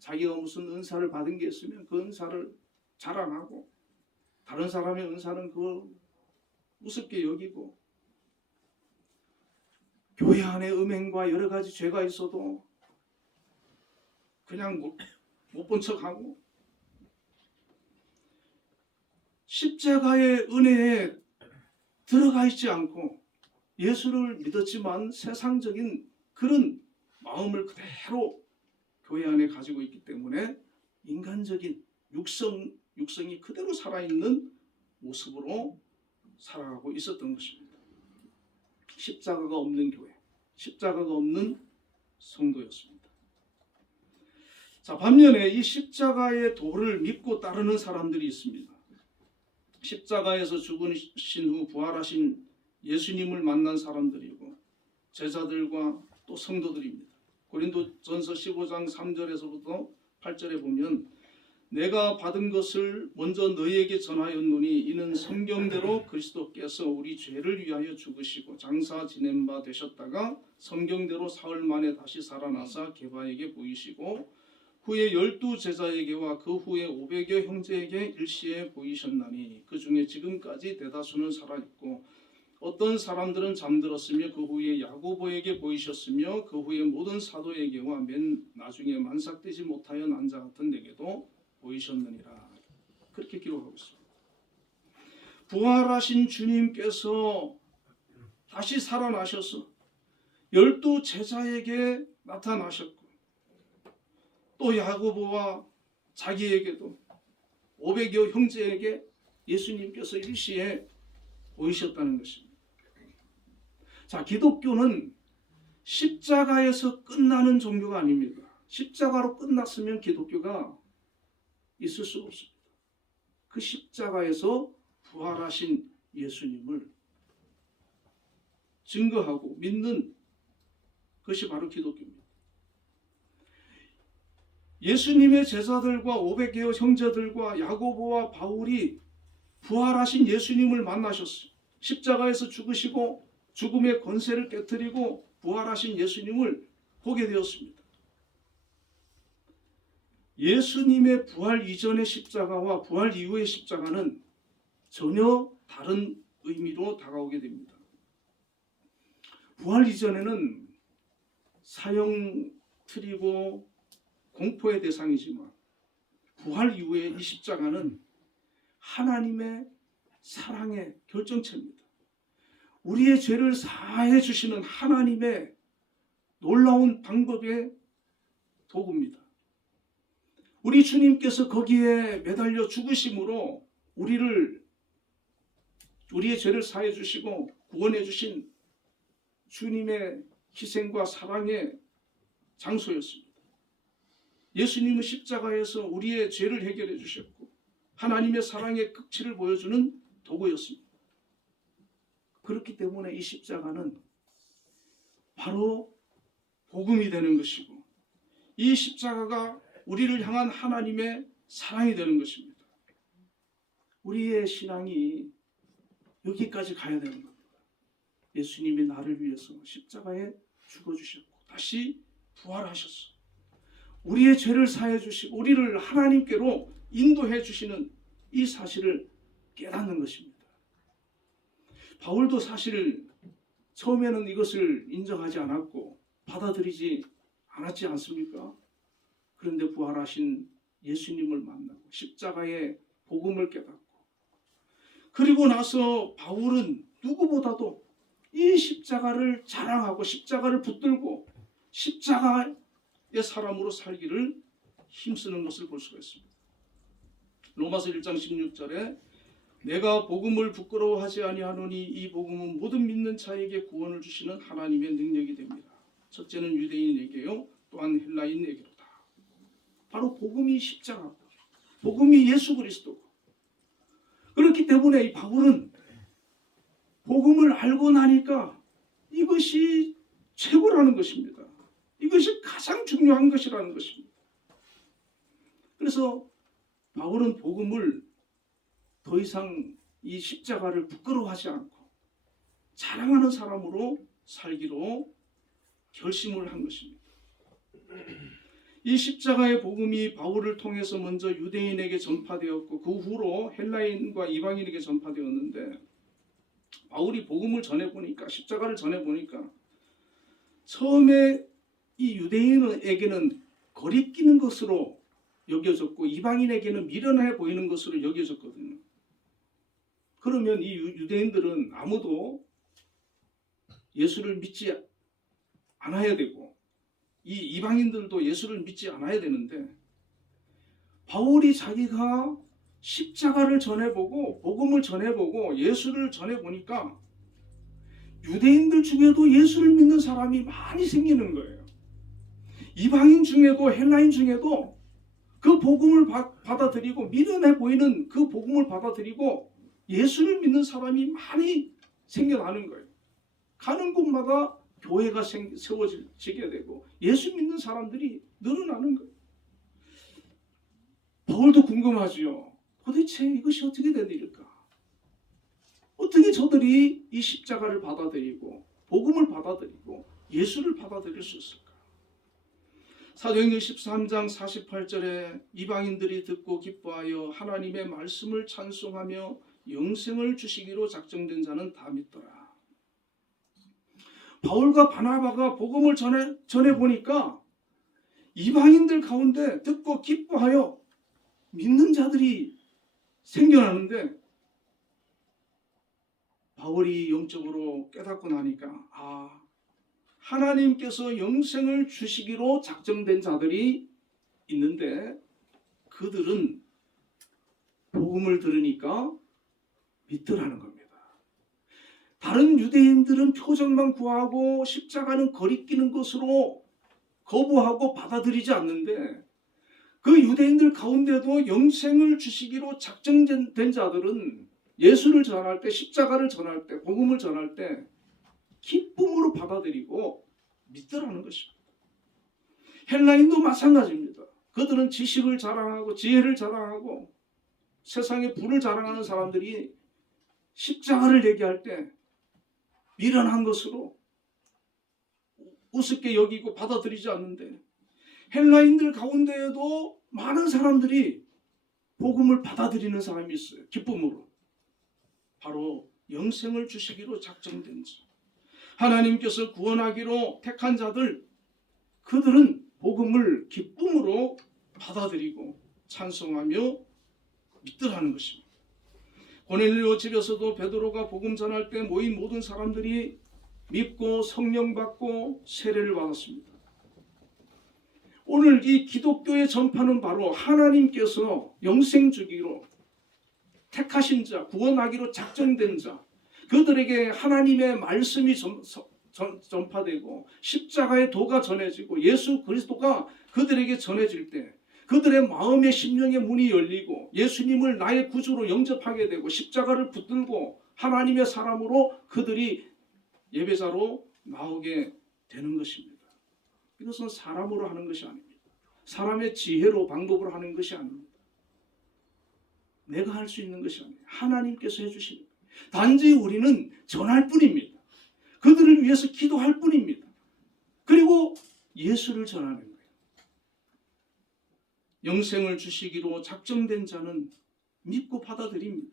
자기가 무슨 은사를 받은 게 있으면 그 은사를 자랑하고 다른 사람의 은사는 그걸 우습게 여기고 교회 안에 음행과 여러 가지 죄가 있어도 그냥 못 본 척하고 십자가의 은혜에 들어가 있지 않고 예수를 믿었지만 세상적인 그런 마음을 그대로 교회 안에 가지고 있기 때문에 인간적인 육성이 그대로 살아있는 모습으로 살아가고 있었던 것입니다. 십자가가 없는 교회, 십자가가 없는 성도였습니다. 자, 반면에 이 십자가의 도를 믿고 따르는 사람들이 있습니다. 십자가에서 죽으신 후 부활하신 예수님을 만난 사람들이고 제자들과 또 성도들입니다. 고린도전서 15장 3절에서부터 8절에 보면 내가 받은 것을 먼저 너희에게 전하였노니 이는 성경대로 그리스도께서 우리 죄를 위하여 죽으시고 장사 지낸 바 되셨다가 성경대로 사흘 만에 다시 살아나사 게바에게 보이시고 후에 12 제자에게와 그 후에 500여 형제에게 일시에 보이셨나니 그 중에 지금까지 대다수는 살아있고 어떤 사람들은 잠들었으며 그 후에 야고보에게 보이셨으며 그 후에 모든 사도에게와 맨 나중에 만삭되지 못하여 난 자 같은 내게도 보이셨느니라. 그렇게 기록하고 있습니다. 부활하신 주님께서 다시 살아나셔서 12 제자에게 나타나셨고 또 야고보와 자기에게도 500여 형제에게 예수님께서 일시에 보이셨다는 것입니다. 자, 기독교는 십자가에서 끝나는 종교가 아닙니다. 십자가로 끝났으면 기독교가 있을 수 없습니다. 그 십자가에서 부활하신 예수님을 증거하고 믿는 것이 바로 기독교입니다. 예수님의 제자들과 500여 형제들과 야고보와 바울이 부활하신 예수님을 만나셨어요. 십자가에서 죽으시고 죽음의 권세를 깨뜨리고 부활하신 예수님을 보게 되었습니다. 예수님의 부활 이전의 십자가와 부활 이후의 십자가는 전혀 다른 의미로 다가오게 됩니다. 부활 이전에는 사형틀이고 공포의 대상이지만 부활 이후에 이 십자가는 하나님의 사랑의 결정체입니다. 우리의 죄를 사해 주시는 하나님의 놀라운 방법의 도구입니다. 우리 주님께서 거기에 매달려 죽으심으로 우리의 죄를 사해 주시고 구원해 주신 주님의 희생과 사랑의 장소였습니다. 예수님은 십자가에서 우리의 죄를 해결해 주셨고 하나님의 사랑의 극치를 보여주는 도구였습니다. 그렇기 때문에 이 십자가는 바로 복음이 되는 것이고 이 십자가가 우리를 향한 하나님의 사랑이 되는 것입니다. 우리의 신앙이 여기까지 가야 되는 겁니다. 예수님이 나를 위해서 십자가에 죽어주셨고 다시 부활하셨어. 우리의 죄를 사해 주시고 우리를 하나님께로 인도해 주시는 이 사실을 깨닫는 것입니다. 바울도 사실 처음에는 이것을 인정하지 않았고 받아들이지 않았지 않습니까? 그런데 부활하신 예수님을 만나고 십자가의 복음을 깨닫고 그리고 나서 바울은 누구보다도 이 십자가를 자랑하고 십자가를 붙들고 십자가의 사람으로 살기를 힘쓰는 것을 볼 수가 있습니다. 로마서 1장 16절에 내가 복음을 부끄러워하지 아니하노니 이 복음은 모든 믿는 자에게 구원을 주시는 하나님의 능력이 됩니다. 첫째는 유대인에게요, 또한 헬라인에게로다. 바로 복음이 십자가고 복음이 예수 그리스도고, 그렇기 때문에 이 바울은 복음을 알고 나니까 이것이 최고라는 것입니다. 이것이 가장 중요한 것이라는 것입니다. 그래서 바울은 복음을 더 이상 이 십자가를 부끄러워하지 않고 자랑하는 사람으로 살기로 결심을 한 것입니다. 이 십자가의 복음이 바울을 통해서 먼저 유대인에게 전파되었고 그 후로 헬라인과 이방인에게 전파되었는데, 바울이 복음을 전해보니까, 십자가를 전해보니까 처음에 이 유대인에게는 거리끼는 것으로 여겨졌고 이방인에게는 미련해 보이는 것으로 여겨졌거든요. 그러면 이 유대인들은 아무도 예수를 믿지 않아야 되고 이 이방인들도 예수를 믿지 않아야 되는데, 바울이 자기가 십자가를 전해보고 복음을 전해보고 예수를 전해보니까 유대인들 중에도 예수를 믿는 사람이 많이 생기는 거예요. 이방인 중에도 헬라인 중에도 그 복음을 받아들이고 미련해 보이는 그 복음을 받아들이고 예수를 믿는 사람이 많이 생겨나는 거예요. 가는 곳마다 교회가 세워지게 되고 예수 믿는 사람들이 늘어나는 거예요. 바울도 궁금하지요. 도대체 이것이 어떻게 된 일일까? 어떻게 저들이 이 십자가를 받아들이고 복음을 받아들이고 예수를 받아들일 수 있을까? 사도행전 13장 48절에 이방인들이 듣고 기뻐하여 하나님의 말씀을 찬송하며 영생을 주시기로 작정된 자는 다 믿더라. 바울과 바나바가 복음을 전해보니까 이방인들 가운데 듣고 기뻐하여 믿는 자들이 생겨나는데, 바울이 영적으로 깨닫고 나니까 하나님께서 영생을 주시기로 작정된 자들이 있는데 그들은 복음을 들으니까 믿더라는 겁니다. 다른 유대인들은 표적만 구하고 십자가는 거리끼는 것으로 거부하고 받아들이지 않는데, 그 유대인들 가운데도 영생을 주시기로 작정된 자들은 예수를 전할 때, 십자가를 전할 때, 복음을 전할 때 기쁨으로 받아들이고 믿더라는 것입니다. 헬라인도 마찬가지입니다. 그들은 지식을 자랑하고 지혜를 자랑하고 세상의 부를 자랑하는 사람들이 십자가를 얘기할 때 미련한 것으로 우습게 여기고 받아들이지 않는데, 헬라인들 가운데에도 많은 사람들이 복음을 받아들이는 사람이 있어요. 기쁨으로. 바로 영생을 주시기로 작정된 자, 하나님께서 구원하기로 택한 자들, 그들은 복음을 기쁨으로 받아들이고 찬송하며 믿더라는 것입니다. 고넬료 집에서도 베드로가 복음 전할 때 모인 모든 사람들이 믿고 성령 받고 세례를 받았습니다. 오늘 이 기독교의 전파는 바로 하나님께서 영생 주기로 택하신 자, 구원하기로 작정된 자, 그들에게 하나님의 말씀이 전파되고 십자가의 도가 전해지고 예수 그리스도가 그들에게 전해질 때 그들의 마음의 심령의 문이 열리고 예수님을 나의 구주로 영접하게 되고 십자가를 붙들고 하나님의 사람으로 그들이 예배자로 나오게 되는 것입니다. 이것은 사람으로 하는 것이 아닙니다. 사람의 지혜로 방법으로 하는 것이 아닙니다. 내가 할 수 있는 것이 아니에요. 하나님께서 해주시는 거예요. 단지 우리는 전할 뿐입니다. 그들을 위해서 기도할 뿐입니다. 그리고 예수를 전하는 거예요. 영생을 주시기로 작정된 자는 믿고 받아들입니다.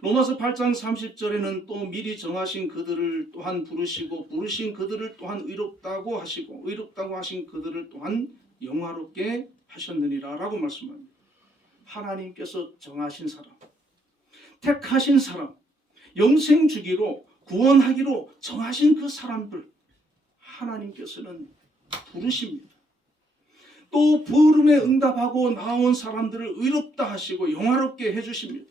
로마서 8장 30절에는 또 미리 정하신 그들을 또한 부르시고 부르신 그들을 또한 의롭다고 하시고 의롭다고 하신 그들을 또한 영화롭게 하셨느니라 라고 말씀합니다. 하나님께서 정하신 사람, 택하신 사람, 영생 주기로 구원하기로 정하신 그 사람들, 하나님께서는 부르십니다. 또 부름에 응답하고 나온 사람들을 의롭다 하시고 영화롭게 해주십니다.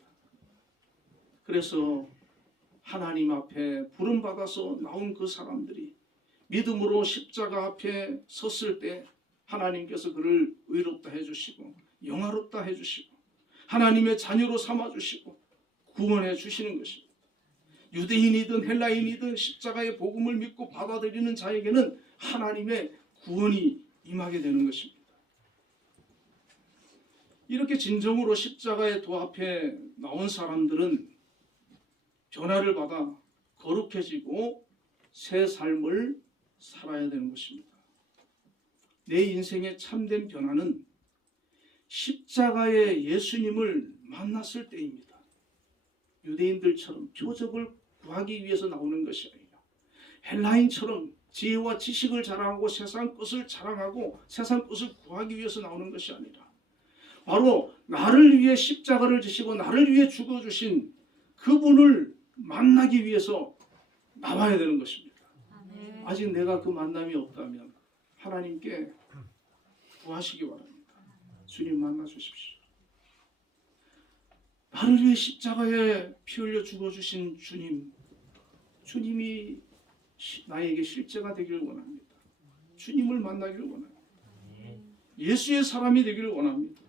그래서 하나님 앞에 부름받아서 나온 그 사람들이 믿음으로 십자가 앞에 섰을 때 하나님께서 그를 의롭다 해주시고 영화롭다 해주시고 하나님의 자녀로 삼아주시고 구원해 주시는 것입니다. 유대인이든 헬라인이든 십자가의 복음을 믿고 받아들이는 자에게는 하나님의 구원이 임하게 되는 것입니다. 이렇게 진정으로 십자가의 도 앞에 나온 사람들은 변화를 받아 거룩해지고 새 삶을 살아야 되는 것입니다. 내 인생의 참된 변화는 십자가의 예수님을 만났을 때입니다. 유대인들처럼 표적을 구하기 위해서 나오는 것이 아니라 헬라인처럼 지혜와 지식을 자랑하고 세상 것을 자랑하고 세상 것을 구하기 위해서 나오는 것이 아니라 바로 나를 위해 십자가를 지시고 나를 위해 죽어주신 그분을 만나기 위해서 나와야 되는 것입니다. 아직 내가 그 만남이 없다면 하나님께 구하시기 바랍니다. 주님 만나 주십시오. 나를 위해 십자가에 피 흘려 죽어주신 주님이 나에게 실제가 되기를 원합니다. 주님을 만나기를 원합니다. 예수의 사람이 되기를 원합니다.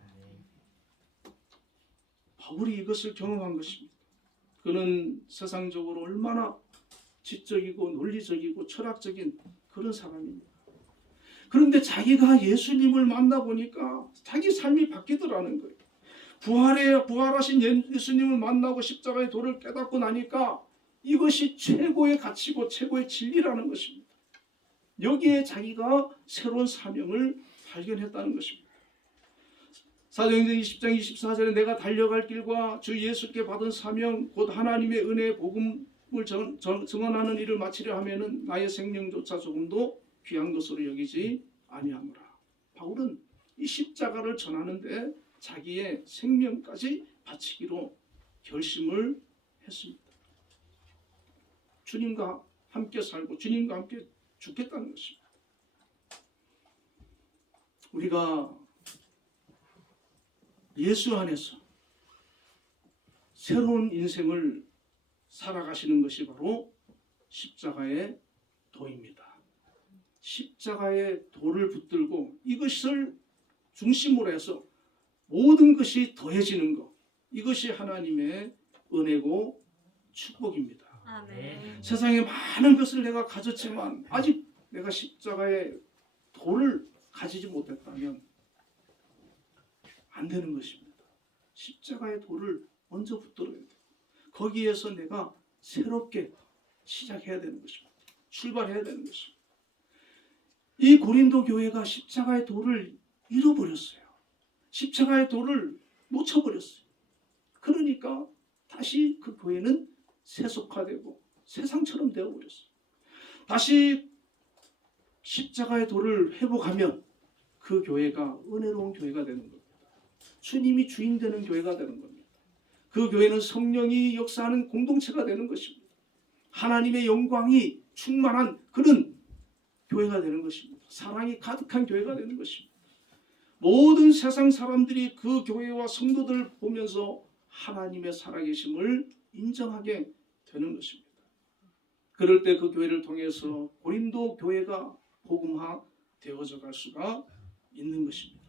바울이 이것을 경험한 것입니다. 그는 세상적으로 얼마나 지적이고 논리적이고 철학적인 그런 사람입니다. 그런데 자기가 예수님을 만나보니까 자기 삶이 바뀌더라는 거예요. 부활하신 예수님을 만나고 십자가의 도를 깨닫고 나니까 이것이 최고의 가치고 최고의 진리라는 것입니다. 여기에 자기가 새로운 사명을 발견했다는 것입니다. 사도행전 20장 24절에 내가 달려갈 길과 주 예수께 받은 사명 곧 하나님의 은혜의 복음을 증언하는 일을 마치려 하면은 나의 생명조차 조금도 귀한 것으로 여기지 아니하노라. 바울은 이 십자가를 전하는데 자기의 생명까지 바치기로 결심을 했습니다. 주님과 함께 살고 주님과 함께 죽겠다는 것입니다. 우리가 예수 안에서 새로운 인생을 살아가시는 것이 바로 십자가의 도입니다. 십자가의 도를 붙들고 이것을 중심으로 해서 모든 것이 더해지는 것, 이것이 하나님의 은혜고 축복입니다. 아멘. 세상에 많은 것을 내가 가졌지만 아직 내가 십자가의 도를 가지지 못했다면 안 되는 것입니다. 십자가의 도를 먼저 붙들어야 돼요. 거기에서 내가 새롭게 시작해야 되는 것입니다. 출발해야 되는 것입니다. 이 고린도 교회가 십자가의 도를 잃어버렸어요. 십자가의 도를 놓쳐버렸어요. 그러니까 다시 그 교회는 세속화되고 세상처럼 되어버렸어요. 다시 십자가의 도를 회복하면 그 교회가 은혜로운 교회가 되는 겁니다. 주님이 주인 되는 교회가 되는 겁니다. 그 교회는 성령이 역사하는 공동체가 되는 것입니다. 하나님의 영광이 충만한 그런 교회가 되는 것입니다. 사랑이 가득한 교회가 되는 것입니다. 모든 세상 사람들이 그 교회와 성도들을 보면서 하나님의 살아계심을 인정하게 되는 것입니다. 그럴 때 그 교회를 통해서 고린도 교회가 복음화 되어져 갈 수가 있는 것입니다.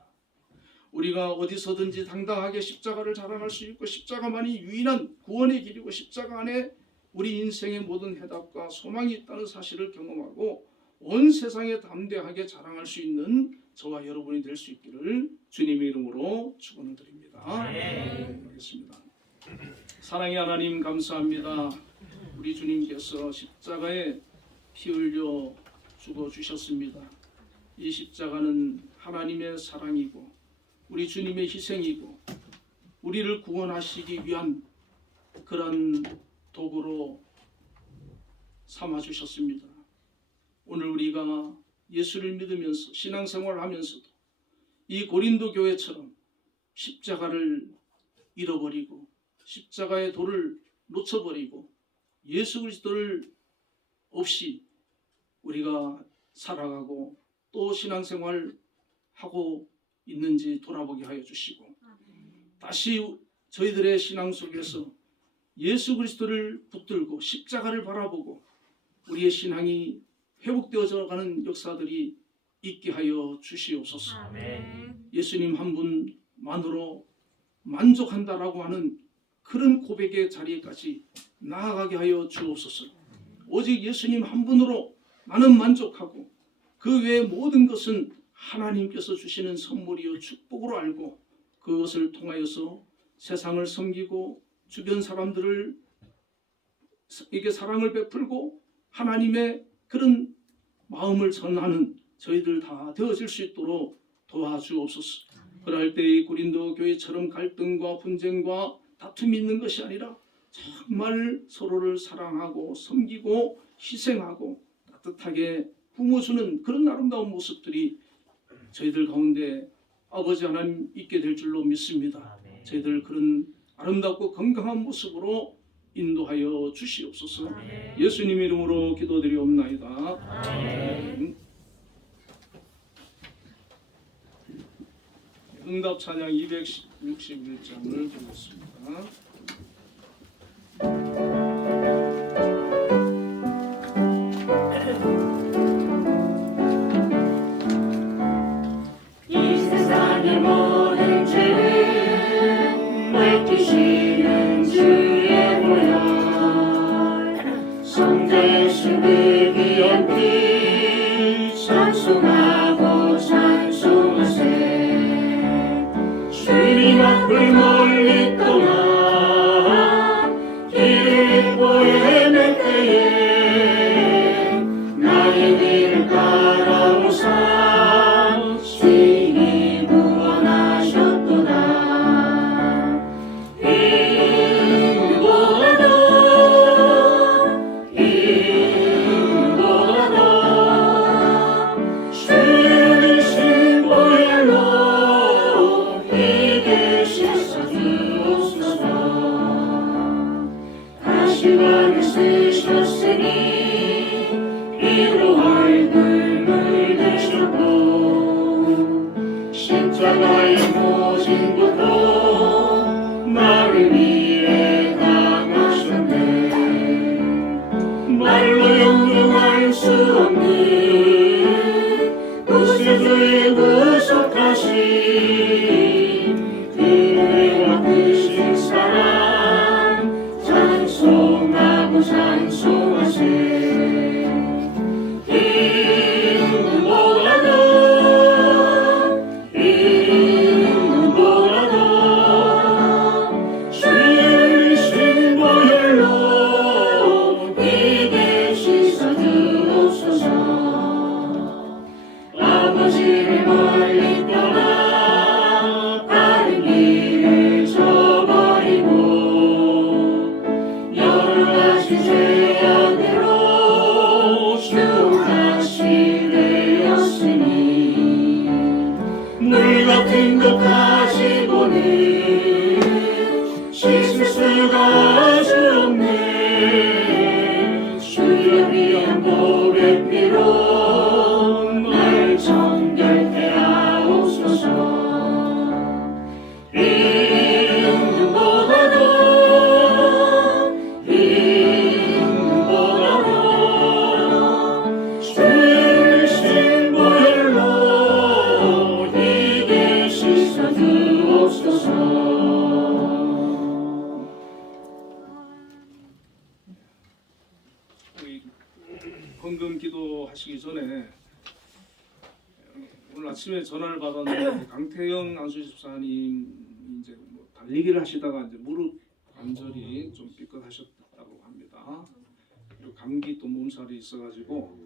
우리가 어디서든지 당당하게 십자가를 자랑할 수 있고 십자가만이 유일한 구원의 길이고 십자가 안에 우리 인생의 모든 해답과 소망이 있다는 사실을 경험하고 온 세상에 담대하게 자랑할 수 있는 저와 여러분이 될 수 있기를 주님의 이름으로 축원을 드립니다. 네. 하겠습니다. 사랑의 하나님 감사합니다. 우리 주님께서 십자가에 피 흘려 죽어 주셨습니다. 이 십자가는 하나님의 사랑이고 우리 주님의 희생이고 우리를 구원하시기 위한 그런 도구로 삼아 주셨습니다. 오늘 우리가 예수를 믿으면서 신앙생활을 하면서도 이 고린도 교회처럼 십자가를 잃어버리고 십자가의 도를 놓쳐버리고 예수 그리스도를 없이 우리가 살아가고 또 신앙생활 하고 있는지 돌아보게 하여 주시고 다시 저희들의 신앙 속에서 예수 그리스도를 붙들고 십자가를 바라보고 우리의 신앙이 회복되어져 가는 역사들이 있게 하여 주시옵소서. 예수님 한 분만으로 만족한다라고 하는 그런 고백의 자리에까지 나아가게 하여 주옵소서. 오직 예수님 한 분으로 나는 만족하고 그 외의 모든 것은 하나님께서 주시는 선물이요 축복으로 알고 그것을 통하여서 세상을 섬기고 주변 사람들을 에게 사랑을 베풀고 하나님의 그런 마음을 전하는 저희들 다 되어질 수 있도록 도와주옵소서. 그럴 때 이 고린도 교회처럼 갈등과 분쟁과 다툼이 있는 것이 아니라 정말 서로를 사랑하고 섬기고 희생하고 따뜻하게 품어주는 그런 아름다운 모습들이 저희들 가운데 아버지 하나님 있게 될 줄로 믿습니다. 저희들 그런 아름답고 건강한 모습으로 인도하여 주시옵소서. 예수님 이름으로 기도드리옵나이다. 아멘. 응답 찬양 261장을 보겠습니다. 이 세상의 모든 죄를 밝히시는 주의 보혈 성자 예수 그 귀한 피 찬송하고 찬송하세. 주님 앞을 멀리 떠나 길을 보헤맬 때에 나의 길을 따라오사 친히 구원하셨도다. 이보다도 주의 신 보혈로 이게 씻어주옵소서. 다시 발을 쓰셨으니 피로 얼굴 물드셨고 십자가의 모진 것도 나를 위해 당하셨네. 말로 형용할 수 없는 구세주의 구속하신 그의 크신 사랑 찬송하고 찬송하세. 주의 신 보혈로 이게 씻어주옵소서. 아버지를 멀리 떠나 다른 길을 저버리고 여러 가지 죄악으로 흉같이 되었으니 물 같은 것 가지고는 씻을 수가 없네. 주의 귀한 보배 피로 날 정결케 하옵소서. 주의 신 보혈로 이게 씻어주옵소서. 우리 헌금 기도하시기 전에 오늘 아침에 전화를 받았는데 강태영 안수집사님 이제 뭐 달리기를 하시다가 이제 무릎 관절이 좀 삐끗하셨다고 합니다. 그리고 감기 또 몸살이 있어가지고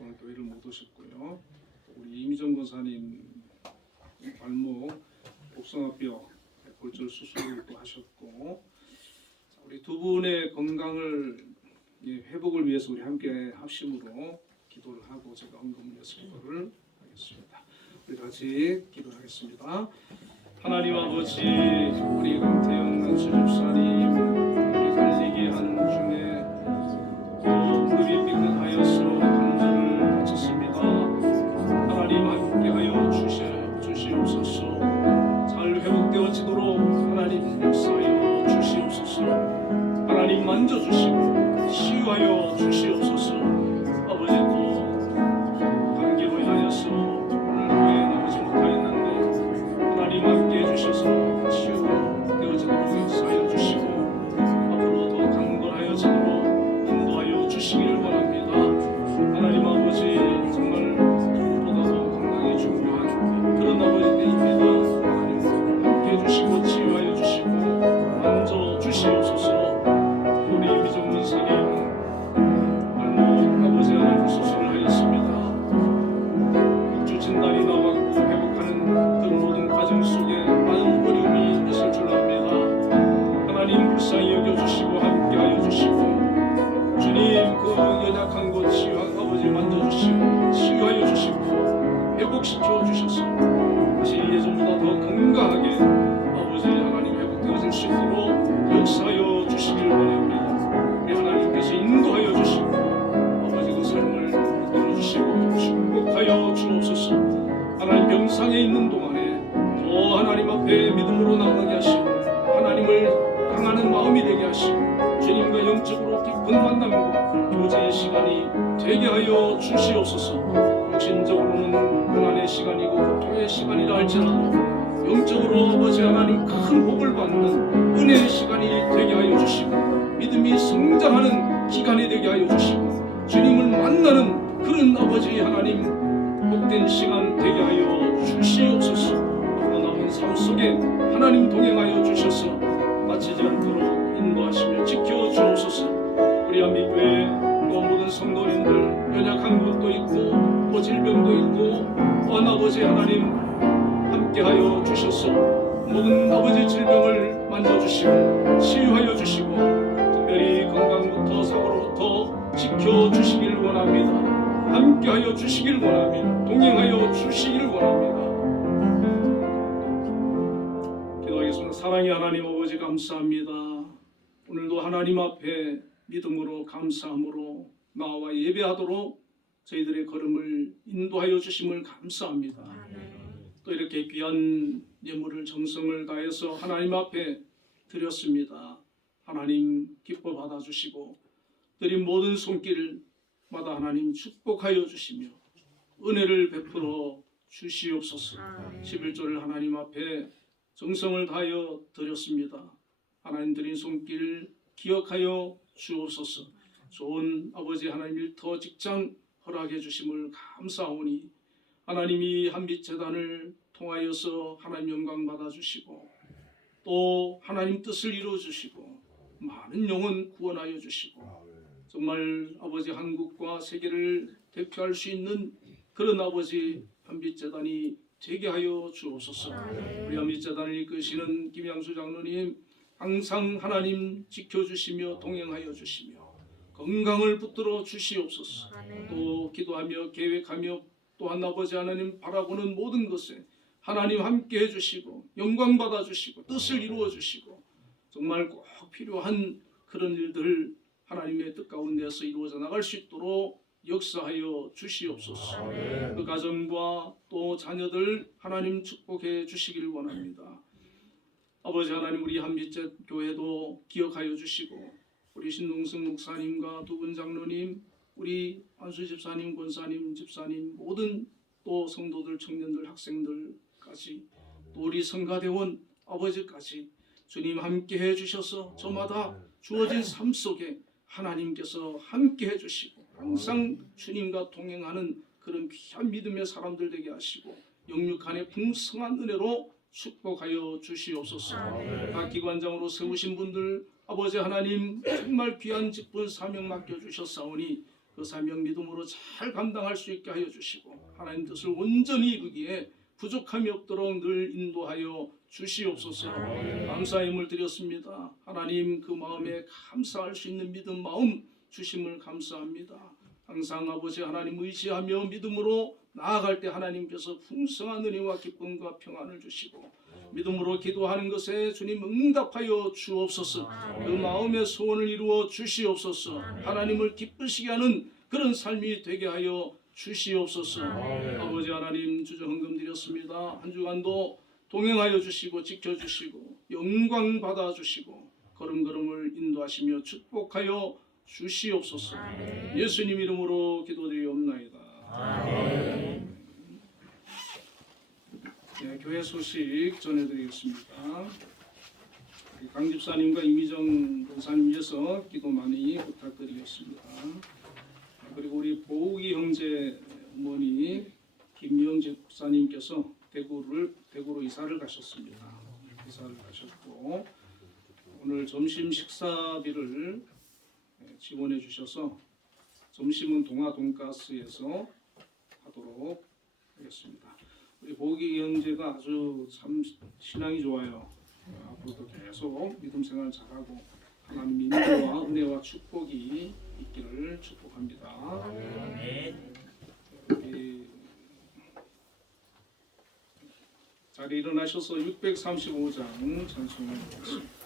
오늘 교회를 못 오셨고요. 우리 이미정 권사님 발목 복숭아뼈 골절 수술을 또 하셨고 우리 두 분의 건강을 회복을 위해서 우리 함께 합심으로 기도를 하고 제가 헌금을 위해서 기도를 하겠습니다. 우리 같이 기도하겠습니다. 하나님 아버지, 우리 강태영 안수집사님 우리 달리기 하는 중에 무릎이 삐끗하여서 관절을 다쳤습니다. 하나님 회복시켜 주셔서 다시 예전보다 더 건강하게 아버지 하나님 회복되어질 수 있도록 역사하여 주시길 원합니다. 우리 하나님께서 인도하여 주시고 아버지 그 삶을 이끌어주시고 축복하여 주옵소서. 하나님 병상에 있는 동안에 더 하나님 앞에 믿음으로 나가게 하시고 하나님을 향하는 마음이 되게 하시고 주님과 영적으로 깊은 만남과 교제의 시간이 되게 하여 주시옵소서. 육신적으로는 고난의 시간이고 고통의 시간이라 할지라도 영적으로 아버지 하나님 큰 복을 받는 은혜의 시간이 되게 하여 주시고 믿음이 성장하는 기간이 되게 하여 주시고 주님을 만나는 그런 아버지 하나님 복된 시간 되게 하여 주시옵소서. 앞으로 남은 삶 속에 하나님 동행하여 주셔서 빠지지 않도록 인도하시며 지켜주옵소서. 우리 한빛교회 또 모든 성도님들 연약한 것도 있고 또 질병도 있고 또한 아버지 하나님 함께하여 주셔서 모든 아버지 질병을 만져주시고 치유하여 주시고 특별히 건강부터 사고로부터 지켜주시길 원합니다. 함께하여 주시길 원합니다. 동행하여 주시길 원합니다. 기도하겠습니다. 사랑의 하나님 아버지 감사합니다. 오늘도 하나님 앞에 믿음으로 감사함으로 나와 예배하도록 저희들의 걸음을 인도하여 주심을 감사합니다. 또 이렇게 귀한 예물을 정성을 다해서 하나님 앞에 드렸습니다. 하나님 기뻐 받아주시고 드린 모든 손길마다 하나님 축복하여 주시며 은혜를 베풀어 주시옵소서. 11조를 하나님 앞에 정성을 다하여 드렸습니다. 하나님 드린 손길 기억하여 주옵소서. 좋은 아버지 하나님 일터 직장 허락해 주심을 감사하오니 하나님이 한빛 재단을 통하여서 하나님 영광 받아 주시고 또 하나님 뜻을 이루어 주시고 많은 영혼 구원하여 주시고 정말 아버지 한국과 세계를 대표할 수 있는 그런 아버지 한빛 재단이 되게 하여 주옵소서. 우리 한빛 재단을 이끄시는 김양수 장로님 항상 하나님 지켜주시며 동행하여 주시며 건강을 붙들어 주시옵소서. 또 기도하며 계획하며 또한 아버지 하나님 바라보는 모든 것에 하나님 함께 해주시고 영광 받아주시고 뜻을 이루어 주시고 정말 꼭 필요한 그런 일들 하나님의 뜻 가운데서 이루어져 나갈 수 있도록 역사하여 주시옵소서. 그 가정과 또 자녀들 하나님 축복해 주시길 원합니다. 아버지 하나님 우리 한빛 교회도 기억하여 주시고 우리 신동승 목사님과 두 분 장로님 우리 안수 집사님 권사님 집사님 모든 또 성도들 청년들 학생들까지 또 우리 성가대원 아버지까지 주님 함께 해주셔서 저마다 주어진 삶 속에 하나님께서 함께 해주시고 항상 주님과 동행하는 그런 귀한 믿음의 사람들 되게 하시고 영육간의 풍성한 은혜로 축복하여 주시옵소서. 각 기관장으로 세우신 분들 아버지 하나님 정말 귀한 직분 사명 맡겨주셨사오니 그 사명 믿음으로 잘 감당할 수 있게 하여 주시고 하나님 뜻을 온전히 이루기에 부족함이 없도록 늘 인도하여 주시옵소서. 감사의 힘을 드렸습니다. 하나님 그 마음에 감사할 수 있는 믿음 마음 주심을 감사합니다. 항상 아버지 하나님 의지하며 믿음으로 나아갈 때 하나님께서 풍성한 은혜와 기쁨과 평안을 주시고 믿음으로 기도하는 것에 주님 응답하여 주옵소서. 그 마음의 소원을 이루어 주시옵소서. 하나님을 기쁘시게 하는 그런 삶이 되게 하여 주시옵소서. 아버지 하나님 주정헌금 드렸습니다. 한 주간도 동행하여 주시고 지켜주시고 영광 받아주시고 걸음걸음을 인도하시며 축복하여 주시옵소서. 예수님 이름으로 기도드리옵나이다. 네, 교회 소식 전해드리겠습니다. 강 집사님과 이미정 권사님 위해서 기도 많이 부탁드리겠습니다. 그리고 우리 보욱이 형제 어머니 김영재 목사님께서 대구로 이사를 가셨습니다. 이사를 가셨고 오늘 점심 식사비를 지원해 주셔서 점심은 동아 돈가스에서 하도록 하겠습니다. 우리 보욱이 형제가 아주 참 신앙이 좋아요. 앞으로도 계속 믿음 생활 잘하고 하나님의 인도와 은혜와 축복이 있기를 축복합니다. 우리 자리에 일어나셔서 635장 찬송을 하겠습니다.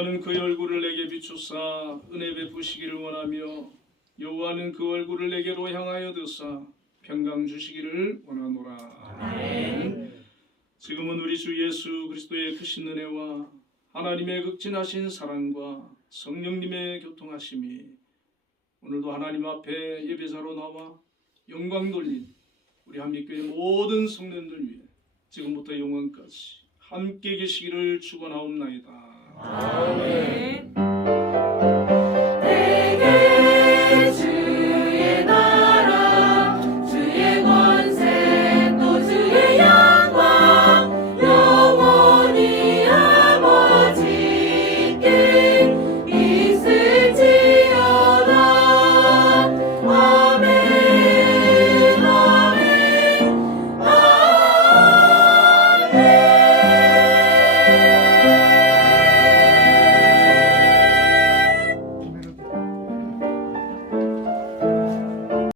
여호와는 그의 얼굴을 내게 비추사 은혜 베푸시기를 원하며 여호와는 그 얼굴을 내게로 향하여 드사 평강 주시기를 원하노라. 아멘. 지금은 우리 주 예수 그리스도의 크신 은혜와 하나님의 극진하신 사랑과 성령님의 교통하심이 오늘도 하나님 앞에 예배자로 나와 영광 돌린 우리 한빛교회 모든 성도들 위해 지금부터 영원까지 함께 계시기를 축원하옵나이다.